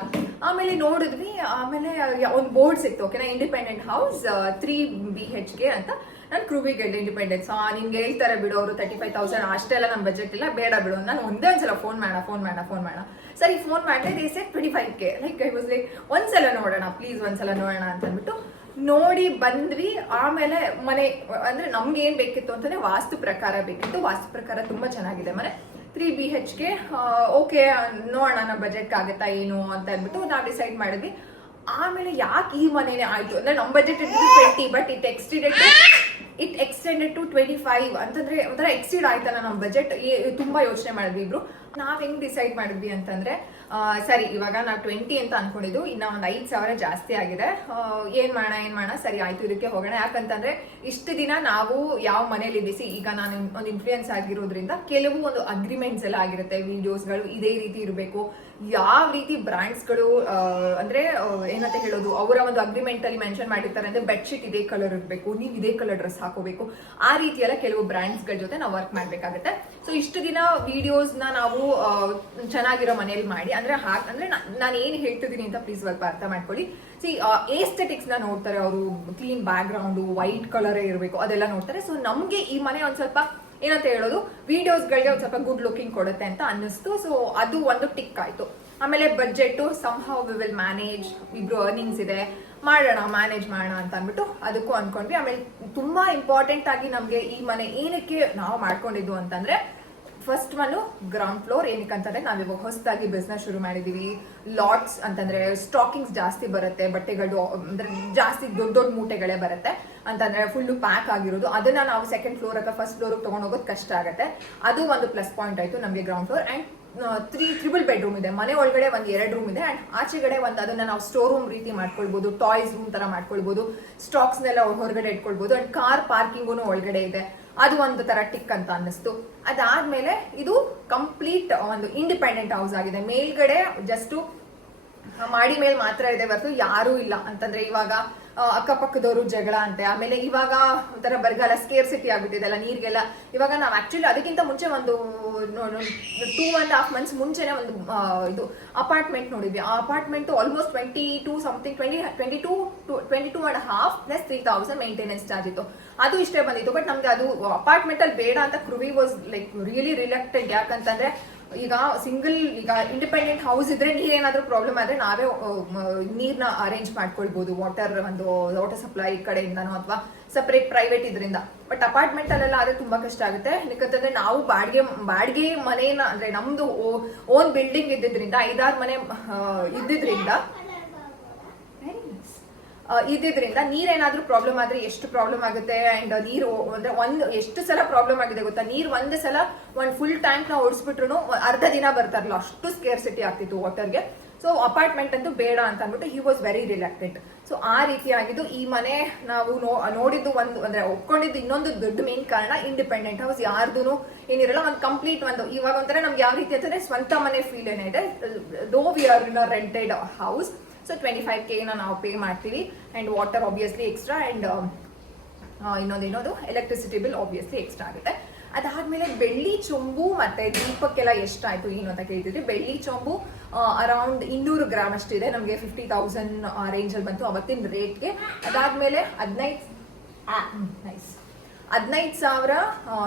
ಆಮೇಲೆ ನೋಡಿದ್ವಿ, ಆಮೇಲೆ ಒಂದು ಬೋರ್ಡ್ ಸಿಕ್ತು, ಓಕೆನಾ, ಇಂಡಿಪೆಂಡೆಂಟ್ ಹೌಸ್ 3 BHK ಅಂತ. ನಾನು ಕೃವಿಗೆ ಇಂಡಿಪೆಂಡೆನ್ಸ್ ನಿಮ್ಗೆ ಹೇಳ್ತಾರೆ ಬಿಡು, ಅವರು 35,000 ಅಷ್ಟೆಲ್ಲ ನಮ್ಮ ಬಜೆಟ್ ಇಲ್ಲ, ಬೇಡ ಬಿಡು. ನಾನು ಒಂದೇ ಒಂದ್ಸಲ ಫೋನ್ ಮಾಡೋಣ. ಸರಿ ಫೋನ್ ಮಾಡಿದೆ, 25K. Like I was like ಒಂದ್ಸಲ ನೋಡೋಣ ಪ್ಲೀಸ್, ಒಂದ್ಸಲ ನೋಡೋಣ ಅಂತ ಅಂದ್ಬಿಟ್ಟು ನೋಡಿ ಬಂದ್ವಿ. ಆಮೇಲೆ ಮನೆ ಅಂದ್ರೆ ನಮ್ಗೆ ಏನ್ ಬೇಕಿತ್ತು ಅಂತಂದ್ರೆ ವಾಸ್ತು ಪ್ರಕಾರ ಬೇಕಿತ್ತು. ವಾಸ್ತು ಪ್ರಕಾರ ತುಂಬಾ ಚೆನ್ನಾಗಿದೆ ಮನೆ, 3 BHK. ಓಕೆ ನೋಡೋಣ ನಮ್ಮ ಬಜೆಟ್ ಆಗುತ್ತಾ ಏನು ಅಂತ ಅಂದ್ಬಿಟ್ಟು ನಾವು ಡಿಸೈಡ್ ಮಾಡಿದ್ವಿ. ಆಮೇಲೆ ಯಾಕೆ ಈ ಮನೆನೇ ಆಯ್ತು ಅಂದ್ರೆ, ನಮ್ಮ ಬಜೆಟ್ ಇಟ್ಟಿದ್ದು 20, ಬಟ್ ಇಟ್ ಎಕ್ಸ್ಟೆಂಡೆಡ್ ಟು 25 ಅಂತಂದ್ರೆ ಒಂಥರ ಎಕ್ಸೀಡ್ ಆಯ್ತಲ್ಲ ನಮ್ಮ ಬಜೆಟ್. ತುಂಬಾ ಯೋಚನೆ ಮಾಡಿದ್ವಿ ಇಬ್ರು. ನಾವ್ ಹೆಂಗ್ ಡಿಸೈಡ್ ಮಾಡಿದ್ವಿ ಅಂತಂದ್ರೆ, ಸರಿ ಇವಾಗ ನಾವು 20 ಅಂತ ಅನ್ಕೊಂಡಿದ್ದು, ಇನ್ನ ಒಂದು 5,000 ಜಾಸ್ತಿ ಆಗಿದೆ, ಏನ್ ಮಾಡೋಣ, ಸರಿ ಆಯ್ತು ಇದಕ್ಕೆ ಹೋಗೋಣ. ಯಾಕಂತಂದ್ರೆ ಇಷ್ಟು ದಿನ ನಾವು ಯಾವ ಮನೇಲಿ ಇದ್ದೀಸಿ, ಈಗ ನಾನು ಒಂದು ಇನ್ಫ್ಲೂಯೆನ್ಸ್ ಆಗಿರೋದ್ರಿಂದ ಕೆಲವು ಒಂದು ಅಗ್ರಿಮೆಂಟ್ಸ್ ಎಲ್ಲ ಆಗಿರುತ್ತೆ, ವಿಡಿಯೋಸ್ಗಳು ಇದೇ ರೀತಿ ಇರಬೇಕು, ಯಾವ ರೀತಿ ಬ್ರಾಂಡ್ಸ್ಗಳು ಅಂದ್ರೆ ಏನಂತ ಹೇಳೋದು, ಅವರ ಒಂದು ಅಗ್ರಿಮೆಂಟ್ ಅಲ್ಲಿ ಮೆನ್ಷನ್ ಮಾಡಿರ್ತಾರೆ ಅಂದ್ರೆ ಬೆಡ್ಶೀಟ್ ಇದೇ ಕಲರ್ ಇರಬೇಕು, ನೀವು ಇದೇ ಕಲರ್ ಡ್ರೆಸ್ ಹಾಕೋಬೇಕು, ಆ ರೀತಿ ಎಲ್ಲ ಕೆಲವು ಬ್ರಾಂಡ್ಸ್ ಗಳ ಜೊತೆ ನಾವು ವರ್ಕ್ ಮಾಡ್ಬೇಕಾಗುತ್ತೆ. ಸೊ ಇಷ್ಟು ದಿನ ವಿಡಿಯೋಸ್ ನಾವು ಚೆನ್ನಾಗಿರೋ ಮನೇಲಿ ಮಾಡಿ ಅಂದ್ರೆ ನಾನು ಏನ್ ಹೇಳ್ತಿದ್ದೀನಿ ಅಂತ ಪ್ಲೀಸ್ ಸ್ವಲ್ಪ ಅರ್ಥ ಮಾಡ್ಕೊಳ್ಳಿ. ಏಸ್ಥೆಟಿಕ್ಸ್ ನ ನೋಡ್ತಾರೆ ಅವರು, clean back ground, white colour ಇರಬೇಕು, ಅದೆಲ್ಲ ನೋಡ್ತಾರೆ. ಸೊ ನಮ್ಗೆ ಈ ಮನೆ ಒಂದ್ ಸ್ವಲ್ಪ ಏನಂತ ಹೇಳೋದು, ವಿಡಿಯೋಸ್ಗಳಿಗೆ ಒಂದ್ ಸ್ವಲ್ಪ ಗುಡ್ ಲುಕಿಂಗ್ ಕೊಡುತ್ತೆ ಅಂತ ಅನ್ನಿಸ್ತು. ಸೊ ಅದು ಒಂದು ಟಿಕ್ ಆಯ್ತು. ಆಮೇಲೆ budget somehow we will manage, ಇಬ್ರು ಅರ್ನಿಂಗ್ಸ್ ಇದೆ, ಮ್ಯಾನೇಜ್ ಮಾಡೋಣ ಅಂತ ಅಂದ್ಬಿಟ್ಟು ಅದಕ್ಕೂ ಅನ್ಕೊಂಡ್ವಿ. ಆಮೇಲೆ ತುಂಬಾ ಇಂಪಾರ್ಟೆಂಟ್ ಆಗಿ ನಮ್ಗೆ ಈ ಮನೆ ಏನಕ್ಕೆ ನಾವು ಮಾಡ್ಕೊಂಡಿದ್ದು ಅಂತಂದ್ರೆ, ಫಸ್ಟ್ ಒನ್ ಗ್ರೌಂಡ್ ಫ್ಲೋರ್. ಏನಕ್ಕೆ ಅಂತಂದ್ರೆ ನಾವಿವಾಗ ಹೊಸದಾಗಿ ಬಿಸ್ನೆಸ್ ಶುರು ಮಾಡಿದೀವಿ. ಲಾಟ್ಸ್ ಅಂತಂದ್ರೆ ಸ್ಟಾಕಿಂಗ್ಸ್ ಜಾಸ್ತಿ ಬರುತ್ತೆ, ಬಟ್ಟೆಗಳು ಅಂದ್ರೆ ಜಾಸ್ತಿ ದೊಡ್ಡ ದೊಡ್ಡ ಮೂಟೆಗಳೇ ಬರುತ್ತೆ ಅಂತಂದ್ರೆ ಫುಲ್ಲು ಪ್ಯಾಕ್ ಆಗಿರೋದು. ಅದನ್ನ ನಾವು ಸೆಕೆಂಡ್ ಫ್ಲೋರ್ ಅಥವಾ ಫಸ್ಟ್ ಫ್ಲೋರ್ ತಗೊಂಡು ಹೋಗೋದು ಕಷ್ಟ ಆಗುತ್ತೆ. ಅದು ಒಂದು ಪ್ಲಸ್ ಪಾಯಿಂಟ್ ಆಯ್ತು ನಮಗೆ ground floor. And triple bedroom ಇದೆ. ಮನೆ ಒಳಗಡೆ ಒಂದು 2 ರೂಮ್ ಇದೆ ಅಂಡ್ ಆಚೆಗಡೆ ಒಂದು ಅದನ್ನ ನಾವು ಸ್ಟೋರ್ ರೂಮ್ ರೀತಿ ಮಾಡ್ಕೊಳ್ಬಹುದು, ಟಾಯ್ಸ್ ರೂಮ್ ತರ ಮಾಡ್ಕೊಳ್ಬಹುದು, ಸ್ಟಾಕ್ಸ್ನೆಲ್ಲ ಹೊರಗಡೆ ಇಟ್ಕೊಳ್ಬಹುದು ಅಂಡ್ ಕಾರ್ ಪಾರ್ಕಿಂಗು ಒಳಗಡೆ ಇದೆ. ಅದು ಒಂದು ತರ ಟಿಕ್ ಅಂತ ಅನ್ನಿಸ್ತು. ಅದಾದ್ಮೇಲೆ ಇದು ಕಂಪ್ಲೀಟ್ ಒಂದು ಇಂಡಿಪೆಂಡೆಂಟ್ ಹೌಸ್ ಆಗಿದೆ. ಮೇಲ್ಗಡೆ ಜಸ್ಟ್ ಮಾಡಿ ಮೇಲೆ ಮಾತ್ರ ಇದೆ ಹೊರತು ಯಾರೂ ಇಲ್ಲ. ಅಂತಂದ್ರೆ ಇವಾಗ ಅಕ್ಕಪಕ್ಕದವರು ಜಗಳ ಅಂತೆ. ಆಮೇಲೆ ಇವಾಗ ಒಂಥರ ಬರಗಾಲ, ಸ್ಕೇರ್ಸಿಟಿ ಆಗ್ಬಿಟ್ಟಿದೆ ಅಲ್ಲ ನೀರಿಗೆಲ್ಲ. ಇವಾಗ ನಾವು ಆಕ್ಚುಲಿ ಅದಕ್ಕಿಂತ ಮುಂಚೆ ಒಂದು 2.5 months ಮುಂಚೆನೆ ಒಂದು ಇದು ಅಪಾರ್ಟ್ಮೆಂಟ್ ನೋಡಿದ್ವಿ. ಆ apartment almost 22 something 22.5 plus 3,000 maintenance charge ಇತ್ತು. ಅದು ಇಷ್ಟೇ ಬಂದಿತ್ತು. ಬಟ್ ನಮ್ಗೆ ಅದು ಅಪಾರ್ಟ್ಮೆಂಟ್ ಅಲ್ಲಿ ಬೇಡ ಅಂತ ಕೃವಿ ವಾಸ್ ಲೈಕ್ ರಿಯಲಿ ರಿಲೆಕ್ಟೆಡ್. ಯಾಕಂತಂದ್ರೆ ಈಗ ಸಿಂಗಲ್ ಈಗ ಇಂಡಿಪೆಂಡೆಂಟ್ ಹೌಸ್ ಇದ್ರೆ ನೀರೇನಾದ್ರೂ ಪ್ರಾಬ್ಲಮ್ ಆದ್ರೆ ನಾವೇ ನೀರ್ನ ಅರೇಂಜ್ ಮಾಡ್ಕೊಳ್ಬಹುದು, ವಾಟರ್ ಸಪ್ಲೈ ಕಡೆಯಿಂದನೋ ಅಥವಾ ಸಪರೇಟ್ ಪ್ರೈವೇಟ್ ಇದರಿಂದ. ಬಟ್ ಅಪಾರ್ಟ್ಮೆಂಟ್ ಅಲ್ಲೆಲ್ಲ ಆದ್ರೆ ತುಂಬಾ ಕಷ್ಟ ಆಗುತ್ತೆ. ಯಾಕಂತಂದ್ರೆ ನಾವು ಬಾಡಿಗೆ ಮನೇನ ಅಂದ್ರೆ ನಮ್ದು ಓನ್ ಬಿಲ್ಡಿಂಗ್ ಇದ್ದಿದ್ರಿಂದ 5-6 ಮನೆ ಇದ್ದಿದ್ರಿಂದ ನೀರೇನಾದ್ರೂ ಪ್ರಾಬ್ಲಮ್ ಆದ್ರೆ ಎಷ್ಟು ಪ್ರಾಬ್ಲಮ್ ಆಗುತ್ತೆ. ಅಂಡ್ ನೀರು ಅಂದ್ರೆ ಎಷ್ಟು ಸಲ ಪ್ರಾಬ್ಲಮ್ ಆಗಿದೆ ಗೊತ್ತಾ. ನೀರ್ ಒಂದೇ ಸಲ ಒಂದ್ ಫುಲ್ ಟ್ಯಾಂಕ್ ನಾವು ಓಡಿಸ್ಬಿಟ್ರು ಅರ್ಧ ದಿನ ಬರ್ತಾರಲ್ಲ, ಅಷ್ಟು ಸ್ಕೇರ್ಸಿಟಿ ಆಗ್ತಿತ್ತು ವಾಟರ್ಗೆ. ಸೊ ಅಪಾರ್ಟ್ಮೆಂಟ್ ಅಂತೂ ಬೇಡ ಅಂತ ಅಂದ್ಬಿಟ್ಟು ಹಿ ವಾಸ್ ವೆರಿ ರಿಲೆಕ್ಟೆಡ್. ಸೊ ಆ ರೀತಿ ಆಗಿದ್ದು. ಈ ಮನೆ ನಾವು ನೋಡಿದ್ದು ಅಂದ್ರೆ ಒಪ್ಕೊಂಡಿದ್ದು ಇನ್ನೊಂದು ದೊಡ್ಡ ಮೇನ್ ಕಾರಣ ಇಂಡಿಪೆಂಡೆಂಟ್ ಹೌಸ್. ಯಾರ್ದು ಏನಿರಲ್ಲ, ಒಂದು ಕಂಪ್ಲೀಟ್ ಒಂದು ಇವಾಗ ಒಂಥರ ನಮ್ಗೆ ಯಾವ ರೀತಿ ಅಂತಂದ್ರೆ ಸ್ವಂತ ಮನೆ ಫೀಲ್ ಏನಿದೆ. ದೋ we are in a rented house. So 25K ನಾವು ಪೇ ಮಾಡ್ತೀವಿ. And water obviously extra and ಇನ್ನೊಂದು ಎಲೆಕ್ಟ್ರಿಸಿಟಿ ಬಿಲ್ ಆಬ್ವಿಯಸ್ಲಿ ಎಕ್ಸ್ಟ್ರಾ ಆಗುತ್ತೆ. ಅದಾದ್ಮೇಲೆ ಬೆಳ್ಳಿ ಚೊಂಬು ಮತ್ತೆ ದೀಪಕ್ಕೆಲ್ಲ ಎಷ್ಟಾಯ್ತು ಏನು ಅಂತ ಕೇಳ್ತಿದ್ರಿ. ಬೆಳ್ಳಿ ಚೊಂಬು ಅರೌಂಡ್ 200 ಗ್ರಾಮ್ ಅಷ್ಟಿದೆ. ನಮಗೆ 50,000 ರೇಂಜ್ ಅಲ್ಲಿ ಬಂತು ಅವತ್ತಿನ ರೇಟ್ಗೆ. ಅದಾದ್ಮೇಲೆ 15,000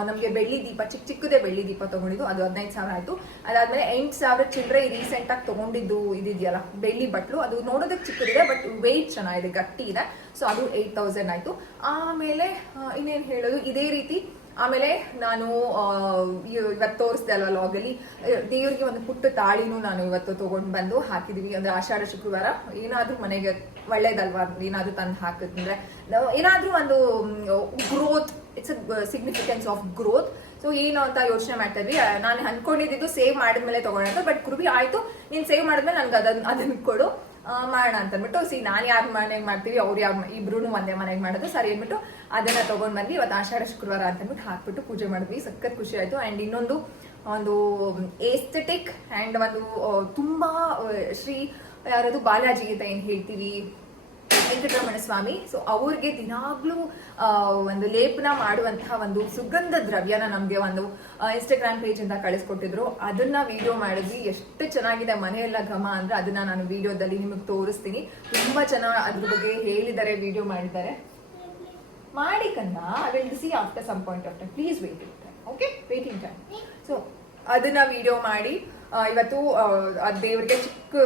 ನಮಗೆ ಬೆಳ್ಳಿ ದೀಪ, ಚಿಕ್ಕದೇ ಬೆಳ್ಳಿ ದೀಪ ತಗೊಂಡಿದ್ದು, ಅದು 15,000 ಆಯ್ತು. ಅದಾದ್ಮೇಲೆ 8,000 ಚಿಲ್ಲರೆ ರೀಸೆಂಟ್ ಆಗಿ ತಗೊಂಡಿದ್ದು ಇದೆಯಲ್ಲ ಬೆಳ್ಳಿ ಬಟ್ಲು, ಅದು ನೋಡೋದಕ್ಕೆ ಚಿಕ್ಕದಿದೆ ಬಟ್ ವೆಯ್ಟ್ ಚೆನ್ನಾಗಿದೆ, ಗಟ್ಟಿ ಇದೆ. ಸೊ ಅದು 8,000 ಆಯ್ತು. ಆಮೇಲೆ ಇನ್ನೇನು ಹೇಳೋದು, ಇದೇ ರೀತಿ ಆಮೇಲೆ ನಾನು ಇವತ್ತು ತೋರಿಸ್ದೆ ಅಲ್ವಾ ಲಾಗಲ್ಲಿ, ದೇವರಿಗೆ ಒಂದು ಪುಟ್ಟ ತಾಳಿನೂ ನಾನು ಇವತ್ತು ತಗೊಂಡು ಬಂದು ಹಾಕಿದೀವಿ. ಅಂದ್ರೆ ಆಷಾಢ ಶುಕ್ರವಾರ ಏನಾದ್ರೂ ಮನೆಗೆ ಒಳ್ಳೇದಲ್ವಾ, ಏನಾದ್ರೂ ತಂದು ಹಾಕಿದ್ರೆ ಏನಾದ್ರೂ ಒಂದು growth, it's significance of growth. So ಏನು ಅಂತ ಯೋಚನೆ ಮಾಡ್ತಾ ಇದ್ವಿ. ನಾನು ಅನ್ಕೊಂಡಿದ್ದು ಸೇವ್ ಮಾಡಿದ್ಮೇಲೆ ತಗೊಂಡ. ಬಟ್ ಕೃಪಿ ಆಯ್ತು, ನೀನ್ ಸೇವ್ ಮಾಡಿದ್ಮೇಲೆ ನನ್ಗೆ ಅದನ್ನ ಕೊಡು ಮಾಡೋಣ ಅಂತ ಅಂದ್ಬಿಟ್ಟು. ನಾನು ಯಾರ ಮನೆಗೆ ಮಾಡ್ತೀವಿ, ಅವ್ರು ಇಬ್ರು ಒಂದೇ ಮನೆಗೆ ಮಾಡೋದು ಸರಿ ಅಂದ್ಬಿಟ್ಟು ಅದನ್ನ ತಗೊಂಡ್ ಬಂದ್ವಿ. ಇವತ್ತು ಆಷಾಢ ಶುಕ್ರವಾರ ಅಂತ ಅಂದ್ಬಿಟ್ಟು ಹಾಕ್ಬಿಟ್ಟು ಪೂಜೆ ಮಾಡಿದ್ವಿ. ಸಖತ್ ಖುಷಿ ಆಯ್ತು. ಅಂಡ್ ಇನ್ನೊಂದು ಒಂದು ಏಸ್ಥೆಟಿಕ್ ಅಂಡ್ ಒಂದು ತುಂಬಾ ಶ್ರೀ ಯಾರದು ಬಾಲಾಜಿ ಅಂತ ಏನ್ ಹೇಳ್ತೀವಿ, ವೆಂಕಟರಮಣ ಸ್ವಾಮಿ. ಸೊ ಅವ್ರಿಗೆ ದಿನಾಗ್ಲೂ ಒಂದು ಲೇಪನ ಮಾಡುವಂತಹ ಒಂದು ಸುಗಂಧ ದ್ರವ್ಯನ ನಮ್ಗೆ ಒಂದು ಇನ್ಸ್ಟಾಗ್ರಾಮ್ ಪೇಜ್ ಇಂದ ಕಳಿಸ್ಕೊಟ್ಟಿದ್ರು. ಅದನ್ನ ವಿಡಿಯೋ ಮಾಡಿದ್ವಿ. ಎಷ್ಟು ಚೆನ್ನಾಗಿದೆ ಮನೆಯೆಲ್ಲ ಘಮ ಅಂದ್ರೆ ಅದನ್ನ ನಾನು ವಿಡಿಯೋದಲ್ಲಿ ನಿಮಗೆ ತೋರಿಸ್ತೀನಿ. ತುಂಬಾ ಚೆನ್ನಾಗಿ ಅದ್ರ ಬಗ್ಗೆ ಹೇಳಿದ್ದಾರೆ, ವಿಡಿಯೋ ಮಾಡಿದ್ದಾರೆ. ಮಾಡಿ ಕನ್ನ I will see after some point of time. Please waiting time, okay, waiting time. So ಅದನ್ನ ವಿಡಿಯೋ ಮಾಡಿ ಇವತ್ತು ದೇವರಿಗೆ ಚಿಕ್ಕ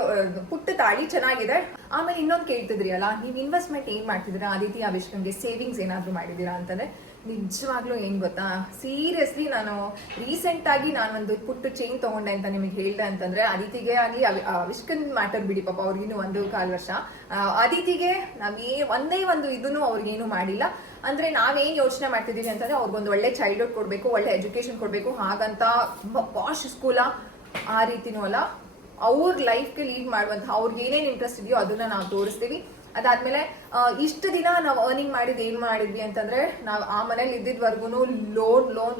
ಪುಟ್ಟ ತಾಳಿ ಚೆನ್ನಾಗಿದೆ. ಆಮೇಲೆ ಇನ್ನೊಂದು ಕೇಳ್ತಿದ್ರಿ ಅಲ್ಲ, ನೀವು ಇನ್ವೆಸ್ಟ್ಮೆಂಟ್ ಏನ್ ಮಾಡ್ತಿದ್ದೀರಾ ಆದಿತಿ ಆವಿಷ್ಕನ್ಗೆ, ಸೇವಿಂಗ್ಸ್ ಏನಾದ್ರು ಮಾಡಿದೀರಾ ಅಂತಂದ್ರೆ ನಿಜವಾಗ್ಲೂ ಏನ್ ಗೊತ್ತಾ, ಸೀರಿಯಸ್ಲಿ ನಾನು ರೀಸೆಂಟ್ ಆಗಿ ಒಂದು ಪುಟ್ಟ ಚೈನ್ ತಗೊಂಡೆ ಅಂತ ನಿಮಗೆ ಹೇಳ್ದೆ ಅಂತಂದ್ರೆ, ಅದಿತಿಗೆ ಆಗ್ಲಿ ಆವಿಷ್ಕನ್ ಮ್ಯಾಟರ್ ಬಿಡಿ, ಪಾಪ ಅವ್ರಿಗಿನ್ನು 1.25 ವರ್ಷ. ಅದಿತಿಗೆ ಒಂದೇ ಒಂದು ಇದನ್ನು ಅವ್ರಿಗೇನು ಮಾಡಿಲ್ಲ. ಅಂದ್ರೆ ನಾವೇನ್ ಯೋಚನೆ ಮಾಡ್ತಿದೀವಿ ಅಂತಂದ್ರೆ ಅವ್ರಿಗೊಂದು ಒಳ್ಳೆ ಚೈಲ್ಡ್ಹುಡ್ ಕೊಡ್ಬೇಕು, ಒಳ್ಳೆ ಎಜುಕೇಶನ್ ಕೊಡ್ಬೇಕು, ಹಾಗಂತ ಪಾಶ್ ಸ್ಕೂಲ ಆ ರೀತಿನೂ ಅಲ್ಲ. ಅವ್ರ ಲೈಫ್ಗೆ ಲೀಡ್ ಮಾಡುವಂತ ಅವ್ರಿಗೆ ಏನೇನ್ ಇಂಟ್ರೆಸ್ಟ್ ಇದೆಯೋ ಅದನ್ನ ನಾವು ತೋರಿಸ್ತೀವಿ. ಅದಾದ್ಮೇಲೆ ಇಷ್ಟು ದಿನ ನಾವು ಅರ್ನಿಂಗ್ ಮಾಡಿದ್ ಏನ್ ಮಾಡಿದ್ವಿ ಅಂತಂದ್ರೆ, ನಾವು ಆ ಮನೇಲಿ ಇದ್ದಿದ್ವರ್ಗು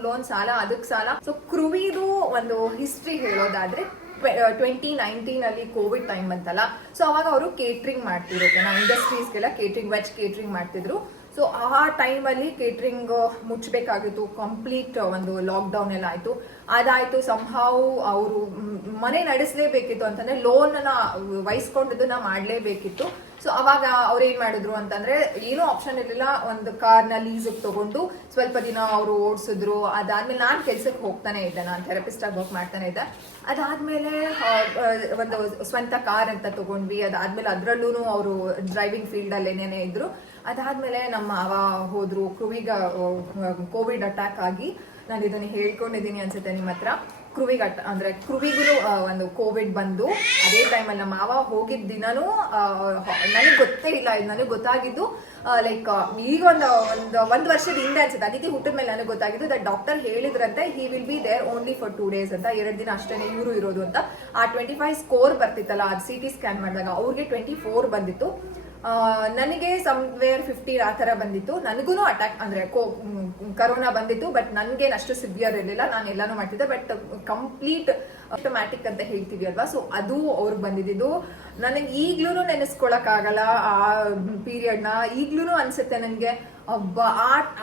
ಲೋನ್ ಸಾಲ, ಅದಕ್ಕೆ ಸಾಲ. ಸೊ ಕೃವಿದು ಒಂದು ಹಿಸ್ಟ್ರಿ ಹೇಳೋದಾದ್ರೆ 2019 ಅಲ್ಲಿ ಕೋವಿಡ್ ಟೈಮ್ ಬಂತಲ್ಲ, ಸೊ ಅವಾಗ ಅವರು ಕೇಟ್ರಿಂಗ್ ಮಾಡ್ತಿದ್ರು. ಓಕೆನಾ, ಇಂಡಸ್ಟ್ರೀಸ್ಗೆಲ್ಲ ಕೇಟ್ರಿಂಗ್, ವೆಜ್ ಕೇಟ್ರಿಂಗ್ ಮಾಡ್ತಿದ್ರು. ಸೊ ಆ ಟೈಮಲ್ಲಿ ಕೇಟ್ರಿಂಗ್ ಮುಚ್ಚಬೇಕಾಗಿತ್ತು, ಕಂಪ್ಲೀಟ್ ಒಂದು ಲಾಕ್ಡೌನ್ ಎಲ್ಲ ಆಯ್ತು. ಅದಾಯ್ತು, ಸಂಹಾವ್ ಅವರು ಮನೆ ನಡೆಸಲೇಬೇಕಿತ್ತು ಅಂತಂದ್ರೆ ಲೋನ್ ವಹಿಸ್ಕೊಂಡಿದ್ದನ್ನ ಮಾಡಲೇಬೇಕಿತ್ತು. ಸೊ ಅವಾಗ ಅವ್ರು ಏನ್ ಮಾಡಿದ್ರು ಅಂತಂದ್ರೆ, ಏನೂ ಆಪ್ಷನ್ ಇರಲಿಲ್ಲ, ಒಂದು ಕಾರ್ನ ಲೀಸಿಗೆ ತಗೊಂಡು ಸ್ವಲ್ಪ ದಿನ ಅವರು ಓಡಿಸಿದ್ರು. ಅದಾದ್ಮೇಲೆ ನಾನು ಕೆಲ್ಸಕ್ಕೆ ಹೋಗ್ತಾನೆ ಇದ್ದೆ, ನಾನು ಥೆರಪಿಸ್ಟ್ ಆಗಿ ವರ್ಕ್ ಮಾಡ್ತಾನೆ ಇದ್ದೆ. ಅದಾದ್ಮೇಲೆ ಒಂದು ಸ್ವಂತ ಕಾರ್ ಅಂತ ತಗೊಂಡ್ವಿ. ಅದಾದ್ಮೇಲೆ ಅದ್ರಲ್ಲೂ ಅವರು ಡ್ರೈವಿಂಗ್ ಫೀಲ್ಡ್ ಅಲ್ಲೇನೇನೆ ಇದ್ರು. ಅದಾದ್ಮೇಲೆ ನಮ್ಮ ಮಾವ ಹೋದ್ರು, ಕೃವಿಗ ಕೋವಿಡ್ ಅಟ್ಯಾಕ್ ಆಗಿ ನಾನು ಇದನ್ನು ಹೇಳ್ಕೊಂಡಿದ್ದೀನಿ ಅನ್ಸುತ್ತೆ ನಿಮ್ಮ ಹತ್ರ. ಕೃವಿಗೂ ಒಂದು ಕೋವಿಡ್ ಬಂದು ಅದೇ ಟೈಮಲ್ಲಿ ನಮ್ಮ ಮಾವ ಹೋಗಿದ್ದ ದಿನನೂ ನನಗೆ ಗೊತ್ತೇ ಇಲ್ಲ. ಇದು ನನಗೆ ಗೊತ್ತಾಗಿದ್ದು ಲೈಕ್ ಈಗ ಒಂದು ವರ್ಷದ ಹಿಂದೆ ಅನ್ಸುತ್ತೆ, ಅದಿತಿ ಹುಟ್ಟಿದ ಮೇಲೆ ನನಗೆ ಗೊತ್ತಾಗಿದ್ದು ದಟ್ ಡಾಕ್ಟರ್ ಹೇಳಿದ್ರಂತೆ he will be there only for 2 days ಅಂತ, 2 ದಿನ ಅಷ್ಟೇ ಇವರು ಇರೋದು ಅಂತ. ಆ 25 ಸ್ಕೋರ್ ಬರ್ತಿತ್ತಲ್ಲ, ಅದು CT ಸ್ಕ್ಯಾನ್ ಮಾಡಿದಾಗ ಅವ್ರಿಗೆ 24 ಬಂದಿತ್ತು. ನನಗೆ ಸಮ್ವೇರ್ 15 ಆ ಥರ ಬಂದಿತ್ತು. ನನಗೂ ಅಟ್ಯಾಕ್ ಅಂದರೆ ಕರೋನಾ ಬಂದಿತ್ತು, ಬಟ್ ನನಗೇನು ಅಷ್ಟು ಸಿವಿಯರ್ ಇರಲಿಲ್ಲ. ನಾನು ಎಲ್ಲಾನು ಮಾಡ್ತಿದ್ದೆ, ಬಟ್ ಕಂಪ್ಲೀಟ್ ಆಟೋಮ್ಯಾಟಿಕ್ ಅಂತ ಹೇಳ್ತೀವಿ ಅಲ್ವಾ, ಸೊ ಅದು ಅವ್ರಿಗೆ ಬಂದಿದ್ದು. ನನಗೆ ಈಗ್ಲೂ ನೆನೆಸ್ಕೊಳಕ್ಕಾಗಲ್ಲ ಆ ಪೀರಿಯಡ್ನ. ಈಗ್ಲೂ ಅನ್ಸುತ್ತೆ ನನಗೆ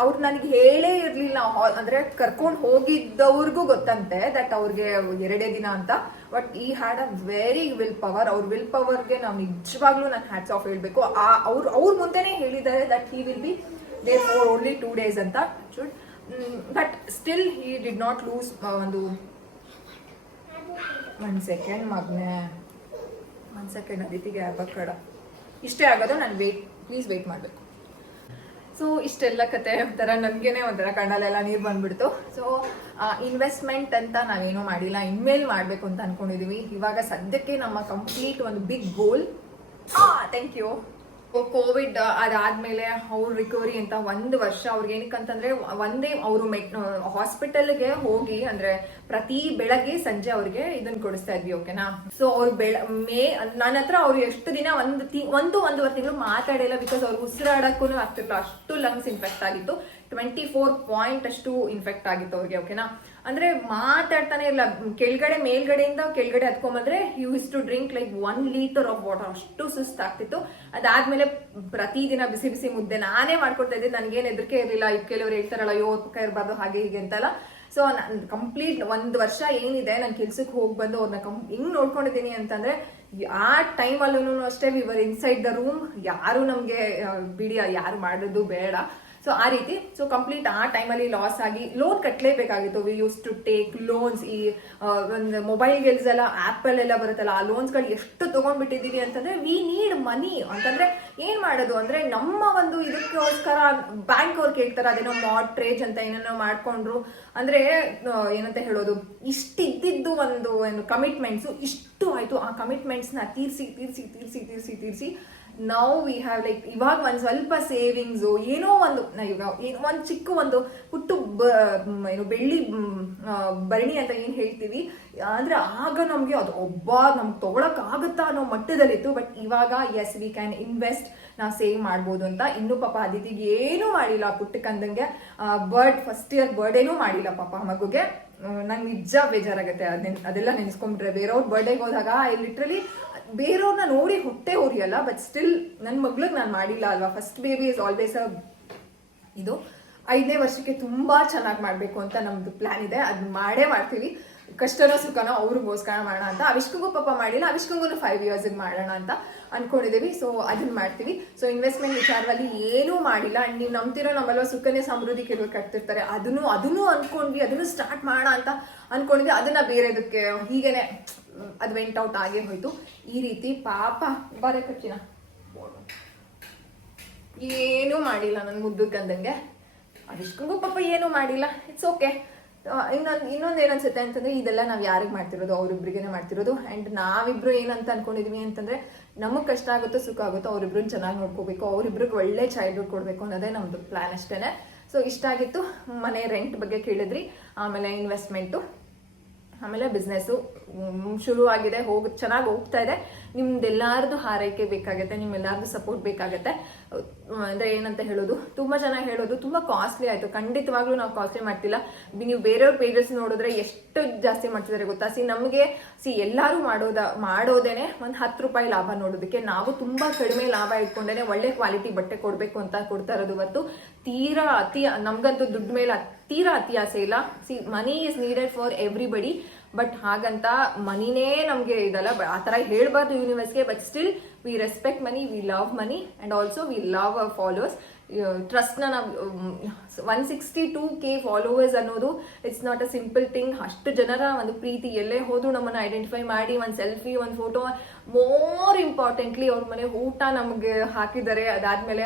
ಅವ್ರು ನನಗೆ ಹೇಳೇ ಇರ್ಲಿಲ್ಲ. ಅಂದ್ರೆ ಕರ್ಕೊಂಡು ಹೋಗಿದ್ದವ್ರಿಗೂ ಗೊತ್ತಂತೆ ದಟ್ ಅವ್ರಿಗೆ 2 ದಿನ ಅಂತ. ಬಟ್ ಈ had a very will power. ಅವ್ರ ವಿಲ್ ಪವರ್ಗೆ ನಾವು ನಿಜವಾಗ್ಲೂ ನಾನು ಹ್ಯಾಟ್ಸ್ ಆಫ್ ಹೇಳ್ಬೇಕು. ಅವ್ರ ಮುಂದೆನೆ ಹೇಳಿದ್ದಾರೆ that he will be there for only 2 days ಅಂತ. But still he did not lose ಒಂದು ಸೆಕೆಂಡ್ ಮಗ್ನೆ, ಒಂದು ಸೆಕೆಂಡ್ ಅದಿತಿಗೆ ಆಗ್ಬೇಕಡ ಇಷ್ಟೇ ಆಗೋದು. ನಾನು ಪ್ಲೀಸ್ ವೇಟ್ ಮಾಡಬೇಕು. ಸೊ ಇಷ್ಟೆಲ್ಲ ಕತೆ ಒಂಥರ ನನಗೇನೆ ಒಂಥರ ಕಣ್ಣಲ್ಲೆಲ್ಲ ನೀರು ಬಂದ್ಬಿಡ್ತು. ಸೊ ಇನ್ವೆಸ್ಟ್ಮೆಂಟ್ ಅಂತ ನಾವೇನೂ ಮಾಡಿಲ್ಲ, ಇನ್ಮೇಲೆ ಮಾಡಬೇಕು ಅಂತ ಅನ್ಕೊಂಡಿದೀವಿ. ಇವಾಗ ಸದ್ಯಕ್ಕೆ ನಮ್ಮ ಕಂಪ್ಲೀಟ್ ಒಂದು big goal. Thank you. Covid ಅದಾದ್ಮೇಲೆ ಅವ್ರ ರಿಕವರಿ ಅಂತ 1 ವರ್ಷ ಅವ್ರಿಗೆ ಏನಕ್ಕಂತಂದ್ರೆ ಒಂದೇ ಅವರು ಹಾಸ್ಪಿಟಲ್ಗೆ ಹೋಗಿ ಅಂದ್ರೆ ಪ್ರತಿ ಬೆಳಗ್ಗೆ ಸಂಜೆ ಅವ್ರಿಗೆ ಇದನ್ನ ಕೊಡಿಸ್ತಾ ಇದ್ವಿ, ಓಕೆನಾ. ಸೊ ಅವ್ರು ನನ್ನ ಹತ್ರ ಅವ್ರು ಎಷ್ಟು ದಿನ 1.5 ತಿಂಗಳು ಮಾತಾಡಿಲ್ಲ, ಬಿಕಾಸ್ ಅವ್ರು ಉಸಿರಾಡಕ್ಕೂ ಆಗ್ತಿತ್ತು, ಅಷ್ಟು ಲಂಗ್ಸ್ ಇನ್ಫೆಕ್ಟ್ ಆಗಿತ್ತು. 24 ಪಾಯಿಂಟ್ ಅಷ್ಟು ಇನ್ಫೆಕ್ಟ್ ಆಗಿತ್ತು ಅವ್ರಿಗೆ, ಓಕೆನಾ. ಅಂದ್ರೆ ಮಾತಾಡ್ತಾನೆ ಇಲ್ಲ. ಮೇಲ್ಗಡೆಯಿಂದ ಕೆಳಗಡೆ ಹತ್ಕೊಂಡ್ಬಂದ್ರೆ used to drink like 1 litre of water, ಅಷ್ಟು ಸುಸ್ತಾಗ್ತಿತ್ತು. ಅದಾದ್ಮೇಲೆ ಪ್ರತಿದಿನ ಬಿಸಿ ಬಿಸಿ ಮುದ್ದೆ ನಾನೇ ಮಾಡ್ಕೊಡ್ತಾ ಇದ್ದೆ. ನನ್ಗೇನ್ ಹೆದರಿಕೆ ಇರಲಿಲ್ಲ. ಕೆಲವರು ಹೇಳ್ತಾರಲ್ಲ ಅಯ್ಯೋ ಪಕ್ಕ ಇರಬಾರ್ದು ಹಾಗೆ ಹೀಗೆ ಅಂತಲ್ಲ. ಸೊ ಕಂಪ್ಲೀಟ್ 1 ವರ್ಷ ಏನಿದೆ ನಾನು ಕೆಲ್ಸಕ್ಕೆ ಹೋಗಿ ಬಂದು ಅವ್ರನ್ನ ಹೆಂಗ್ ನೋಡ್ಕೊಂಡಿದ್ದೀನಿ ಅಂತಂದ್ರೆ, ಆ ಟೈಮಲ್ಲೂ ಅಷ್ಟೇ ವಿವರ್ ಇನ್ಸೈಡ್ ದ ರೂಮ್. ಯಾರು ನಮ್ಗೆ ಬಿಡಿ ಯಾರು ಮಾಡೋದು ಬೇಡ. ಸೊ ಆ ರೀತಿ. ಸೊ ಕಂಪ್ಲೀಟ್ ಆ ಟೈಮಲ್ಲಿ ಲಾಸ್ ಆಗಿ ಲೋನ್ ಕಟ್ಟಲೇಬೇಕಾಗಿತ್ತು. We used to take loans. ಈ ಒಂದು ಮೊಬೈಲ್ಗೆಲ್ಸ್ ಎಲ್ಲ ಆ್ಯಪಲ್ಲೆಲ್ಲ ಬರುತ್ತಲ್ಲ, ಆ ಲೋನ್ಸ್ಗಳು ಎಷ್ಟು ತೊಗೊಂಡ್ಬಿಟ್ಟಿದ್ದೀವಿ ಅಂತಂದ್ರೆ ವಿ ನೀಡ್ ಮನಿ. ಅಂತಂದ್ರೆ ಏನ್ ಮಾಡೋದು ಅಂದ್ರೆ ನಮ್ಮ ಒಂದು ಇದಕ್ಕೋಸ್ಕರ ಬ್ಯಾಂಕ್ ಅವ್ರು ಕೇಳ್ತಾರೆ, ಅದೇನೋ ಮಾರ್ಟ್ರೇಜ್ ಅಂತ ಏನೇನೋ ಮಾಡ್ಕೊಂಡ್ರು. ಅಂದ್ರೆ ಏನಂತ ಹೇಳೋದು, ಇಷ್ಟಿದ್ದು ಒಂದು ಕಮಿಟ್ಮೆಂಟ್ಸು ಇಷ್ಟು ಆಯ್ತು. ಆ ಕಮಿಟ್ಮೆಂಟ್ಸ್ನ ತೀರಿಸಿ ನಾವು ವಿ ಹ್ಯಾವ್ ಲೈಕ್ ಇವಾಗ ಒಂದು ಸ್ವಲ್ಪ ಸೇವಿಂಗ್ಸು ಏನೋ ಒಂದು ಚಿಕ್ಕ ಒಂದು ಪುಟ್ಟು ಬೆಳ್ಳಿ ಭರಣಿ ಅಂತ ಏನು ಹೇಳ್ತೀವಿ ಅಂದ್ರೆ ಆಗ ನಮಗೆ ಅದು ನಮ್ಗೆ ತೊಗೊಳಕ್ ಆಗುತ್ತಾ ಅನ್ನೋ ಮಟ್ಟದಲ್ಲಿತ್ತು. ಬಟ್ ಇವಾಗ ಎಸ್ ವಿ ಕ್ಯಾನ್ ಇನ್ವೆಸ್ಟ್, ನಾವು ಸೇವ್ ಮಾಡ್ಬೋದು ಅಂತ. ಇನ್ನೂ ಪಾಪ ಅದಿತಿಗೆ ಏನೂ ಮಾಡಿಲ್ಲ, ಪುಟ್ಟಕ್ಕಂದಂಗೆ ಫಸ್ಟ್ ಇಯರ್ ಬರ್ಡೇನೂ ಮಾಡಿಲ್ಲ ಪಾಪ ಮಗುಗೆ. ನಂಗೆ ನಿಜ ಬೇಜಾರಾಗತ್ತೆ ಅದೆಲ್ಲ ನೆನೆಸ್ಕೊಂಡ್ಬಿಟ್ರೆ. ಬೇರೆಯವ್ರ ಬರ್ಡೇಗೆ ಹೋದಾಗ ಲಿಟ್ರಲಿ ಬೇರೆಯವ್ರನ್ನ ನೋಡಿ ಹೊಟ್ಟೆ ಉರಿಯಲ್ಲ, ಬಟ್ ಸ್ಟಿಲ್ ನನ್ನ ಮಗ್ಳಿಗೆ ನಾನು ಮಾಡಿಲ್ಲ ಅಲ್ವಾ. ಫಸ್ಟ್ ಬೇಬಿ ಇಸ್ ಆಲ್ವೇಸ್ ಇದು 5ನೇ ವರ್ಷಕ್ಕೆ ತುಂಬಾ ಚೆನ್ನಾಗಿ ಮಾಡಬೇಕು ಅಂತ ನಮ್ದು ಪ್ಲಾನ್ ಇದೆ. ಅದನ್ನ ಮಾಡ್ತೀವಿ. ಕಷ್ಟನೋ ಸುಖನೋ ಅವ್ರಿಗೋಸ್ಕರ ಮಾಡೋಣ ಅಂತ. ಅವಿಷ್ಕಂಗೂ ಪಾಪ ಮಾಡಿಲ್ಲ, ಅವಿಷ್ಕಂಗೂ 5 years ಮಾಡೋಣ ಅಂತ ಅನ್ಕೊಂಡಿದ್ದೀವಿ. ಸೊ ಅದನ್ನ ಮಾಡ್ತೀವಿ. ಸೊ ಇನ್ವೆಸ್ಟ್ಮೆಂಟ್ ವಿಚಾರದಲ್ಲಿ ಏನೂ ಮಾಡಿಲ್ಲ. ಅಂಡ್ ನೀವು ನಂಬ್ತಿರೋ ನಮ್ಮಲ್ವ ಸುಕನ್ಯಾ ಸಮೃದ್ಧಿ ಕೆಲವರು ಕಟ್ತಿರ್ತಾರೆ, ಅದನ್ನು ಅನ್ಕೊಂಡ್ವಿ, ಅದನ್ನು ಸ್ಟಾರ್ಟ್ ಮಾಡೋಣ ಅಂತ ಅನ್ಕೊಂಡಿದ್ವಿ. ಅದನ್ನ ಬೇರೆದಕ್ಕೆ ಹೀಗೇನೆ ಅದು ವೆಂಟ್ ಔಟ್ ಆಗೇ ಹೋಯ್ತು. ಈ ರೀತಿ ಪಾಪ ಬಾರೆ ಕಚ್ಚಿನ ಏನೂ ಮಾಡಿಲ್ಲ ನನ್ನ ಮುದ್ದಕ್ಕಂದಂಗೆ. ಅದಿಷ್ಟಕ್ಕೂ ಪಾಪ ಏನೂ ಮಾಡಿಲ್ಲ. It's okay. ಇನ್ನೊಂದು ಏನನ್ಸುತ್ತೆ ಅಂತಂದ್ರೆ, ಇದೆಲ್ಲ ನಾವು ಯಾರಿಗೆ ಮಾಡ್ತಿರೋದು, ಅವ್ರಿಬ್ರಿಗೇನೆ ಮಾಡ್ತಿರೋದು. ಅಂಡ್ ನಾವಿಬ್ರು ಏನಂತ ಅನ್ಕೊಂಡಿದೀವಿ ಅಂತಂದ್ರೆ, ನಮಗ್ ಕಷ್ಟ ಆಗುತ್ತೋ ಸುಖ ಆಗುತ್ತೋ ಅವ್ರಿಬ್ರನ್ನ ಚೆನ್ನಾಗಿ ನೋಡ್ಕೋಬೇಕು, ಅವ್ರಿಬ್ರಿಗೆ ಒಳ್ಳೆ ಚೈಲ್ಡ್ಹುಡ್ ಕೊಡ್ಬೇಕು ಅನ್ನೋದೇ ನಮ್ದು ಪ್ಲಾನ್ ಅಷ್ಟೇನೆ. ಸೊ ಇಷ್ಟ ಆಗಿತ್ತು. ಮನೆ ರೆಂಟ್ ಬಗ್ಗೆ ಕೇಳಿದ್ರಿ, ಆಮೇಲೆ ಇನ್ವೆಸ್ಟ್ಮೆಂಟು, ಆಮೇಲೆ ಬಿಸ್ನೆಸ್ಸು ಶುರು ಆಗಿದೆ, ಚೆನ್ನಾಗಿ ಹೋಗ್ತಾ ಇದೆ. ನಿಮ್ದೆಲ್ಲಾರದು ಹಾರೈಕೆ ಬೇಕಾಗತ್ತೆ, ನಿಮ್ಮೆಲ್ಲಾರದು ಸಪೋರ್ಟ್ ಬೇಕಾಗತ್ತೆ. ಅಂದ್ರೆ ಏನಂತ ಹೇಳೋದು, ತುಂಬಾ ಚೆನ್ನಾಗಿ ಹೇಳೋದು, ತುಂಬಾ ಕಾಸ್ಟ್ಲಿ ಆಯ್ತು. ಖಂಡಿತವಾಗ್ಲೂ ನಾವು ಕಾಸ್ಟ್ಲಿ ಮಾಡ್ತಿಲ್ಲ. ನೀವು ಬೇರೆಯವ್ರ ಪೇಜಸ್ ನೋಡಿದ್ರೆ ಎಷ್ಟು ಜಾಸ್ತಿ ಮಾಡ್ತಿದ್ದಾರೆ ಗೊತ್ತಾ. ನಮಗೆ ಎಲ್ಲಾರು ಮಾಡೋದೇನೆ ಒಂದು 10 ರೂಪಾಯಿ ಲಾಭ ನೋಡೋದಕ್ಕೆ. ನಾವು ತುಂಬಾ ಕಡಿಮೆ ಲಾಭ ಇಟ್ಕೊಂಡೇನೆ ಒಳ್ಳೆ ಕ್ವಾಲಿಟಿ ಬಟ್ಟೆ ಕೊಡ್ಬೇಕು ಅಂತ ಕೊಡ್ತಾ ಇರೋದು ಹೊರತು ತೀರಾ ನಮ್ಗಂತೂ ದುಡ್ಡು ಮೇಲೆ ತೀರಾ ಅತಿ ಆಸೆ ಇಲ್ಲ. Money is needed for everybody. But ಹಾಗಂತ ಮನಿನೇ ನಮಗೆ ಇದಲ್ಲ, ಆ ಥರ ಹೇಳ್ಬಾರ್ದು ಯೂನಿವರ್ಸ್ಗೆ. But still we respect money, we love money, and also we love our followers. ಟ್ರಸ್ಟ್ನ ನಾವು 162K ಫಾಲೋವರ್ಸ್ ಅನ್ನೋದು it's not a simple thing. ಅಷ್ಟು ಜನರ ಒಂದು ಪ್ರೀತಿ, ಎಲ್ಲೇ ಹೋದ್ರು ನಮ್ಮನ್ನು ಐಡೆಂಟಿಫೈ ಮಾಡಿ ಒಂದು ಸೆಲ್ಫಿ, ಒಂದು ಫೋಟೋ, ಮೋರ್ ಇಂಪಾರ್ಟೆಂಟ್ಲಿ ಅವ್ರ ಮನೆ ಊಟ ನಮಗೆ ಹಾಕಿದ್ದಾರೆ. ಅದಾದ್ಮೇಲೆ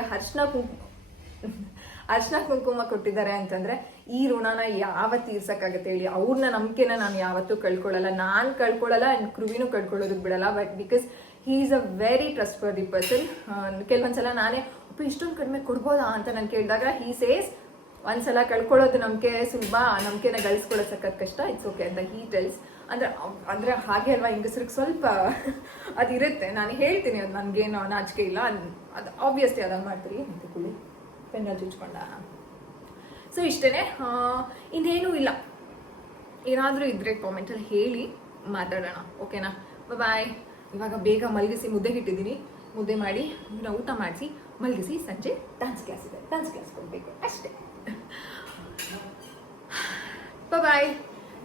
ಅರ್ಶಿನ ಕುಂಕುಮ ಕೊಟ್ಟಿದ್ದಾರೆ ಅಂತಂದ್ರೆ ಈ ಋಣನ ಯಾವ ತೀರ್ಸಕ್ಕಾಗತ್ತೆ ಹೇಳಿ. ಅವ್ರನ್ನ ನಂಬಿಕೆನ ನಾನು ಯಾವತ್ತೂ ಕಳ್ಕೊಳ್ಳಲ್ಲ, ನಾನು ಕಳ್ಕೊಳ್ಳಲ್ಲ ಅಂಡ್ ಕೃವಿನೂ ಕಳ್ಕೊಳ್ಳೋದಕ್ಕೆ ಬಿಡಲ್ಲ. But because he is a very trust worthy person. ಕೆಲವೊಂದ್ಸಲ ನಾನೇ ಇಷ್ಟೊಂದು ಕಡಿಮೆ ಕೊಡ್ಬೋದಾ ಅಂತ ನಾನು ಕೇಳಿದಾಗ ಹೀ ಸೇಸ್ ಒಂದ್ಸಲ ಕಳ್ಕೊಳ್ಳೋದು ನಂಬಿಕೆ ಸುಲಭ, ನಂಬಿಕೆನ ಗಳಿಸ್ಕೊಳ್ಳೋದು ಸಖತ್ ಕಷ್ಟ, ಇಟ್ಸ್ ಓಕೆ ಅಂತ ಹೀ ಟೆಲ್ಸ್. ಅಂದ್ರೆ ಹಾಗೆ ಅಲ್ವಾ, ಹೆಂಗಸ್ರಿಗೆ ಸ್ವಲ್ಪ ಅದಿರುತ್ತೆ. ನಾನು ಹೇಳ್ತೀನಿ, ಅದು ನನಗೇನು ನಾಚಿಕೆ ಇಲ್ಲ, ಅದು ಆಬ್ವಿಯಸ್ಲಿ ಅದನ್ನು ಮಾಡ್ತೀರಿ ಅಂತ ಕೂಲಿ ಪೆನ್ನಲ್ಲಿ ಚುಚ್ಕೊಂಡ. ಸೊ ಇಷ್ಟೇ, ಇನ್ನೇನೂ ಇಲ್ಲ. ಏನಾದರೂ ಇದ್ರೆ ಕಾಮೆಂಟಲ್ಲಿ ಹೇಳಿ ಮಾತಾಡೋಣ, ಓಕೆನಾ? ಬಾಯ್. ಇವಾಗ ಬೇಗ ಮಲಗಿಸಿ, ಮುದ್ದೆಗೆ ಇಟ್ಟಿದ್ದೀನಿ, ಮುದ್ದೆ ಮಾಡಿ ಊಟ ಮಾಡಿಸಿ ಮಲಗಿಸಿ, ಸಂಜೆ ಡಾನ್ಸ್ ಕ್ಲಾಸ್ ಇದೆ, ಡಾನ್ಸ್ ಕ್ಲಾಸ್ ಕೊಡಬೇಕು ಅಷ್ಟೇ. ಬಾಯ್.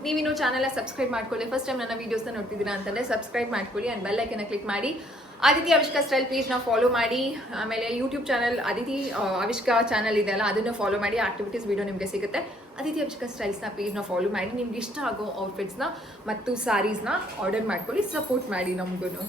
ನೀವಿನ್ನೂ ಚಾನಲ್ನ ಸಬ್ಸ್ಕ್ರೈಬ್ ಮಾಡ್ಕೊಳ್ಳಿ. ಫಸ್ಟ್ ಟೈಮ್ ನನ್ನ ವೀಡಿಯೋಸ್ನ ನೋಡ್ತಿದ್ದೀರಾ ಅಂತಂದರೆ ಸಬ್ಸ್ಕ್ರೈಬ್ ಮಾಡ್ಕೊಳ್ಳಿ ಆ್ಯಂಡ್ ಬೆಲ್ ಐಕನ್ನ ಕ್ಲಿಕ್ ಮಾಡಿ. ಆದಿತಿ ಅವಿಷ್ಕಾ ಸ್ಟೈಲ್ ಪೇಜ್ನ ಫಾಲೋ ಮಾಡಿ. ಆಮೇಲೆ ಯೂಟ್ಯೂಬ್ ಚಾನಲ್ ಆದಿತಿ ಅವಿಷ್ಕಾ ಚಾನಲ್ ಇದೆಯಲ್ಲ, ಅದನ್ನು ಫಾಲೋ ಮಾಡಿ. ಆಕ್ಟಿವಿಟೀಸ್ ವೀಡಿಯೋ ನಿಮಗೆ ಸಿಗುತ್ತೆ. ಆದಿತಿ ಅವಿಷ್ಕಾ ಸ್ಟೈಲ್ಸ್ನ ಪೇಜ್ನ ಫಾಲೋ ಮಾಡಿ. ನಿಮ್ಗೆ ಇಷ್ಟ ಆಗೋ ಔಟ್ಫಿಟ್ಸ್ನ ಮತ್ತು ಸ್ಯಾರೀಸ್ನ ಆರ್ಡರ್ ಮಾಡ್ಕೊಳ್ಳಿ. ಸಪೋರ್ಟ್ ಮಾಡಿ ನಮಗೂ.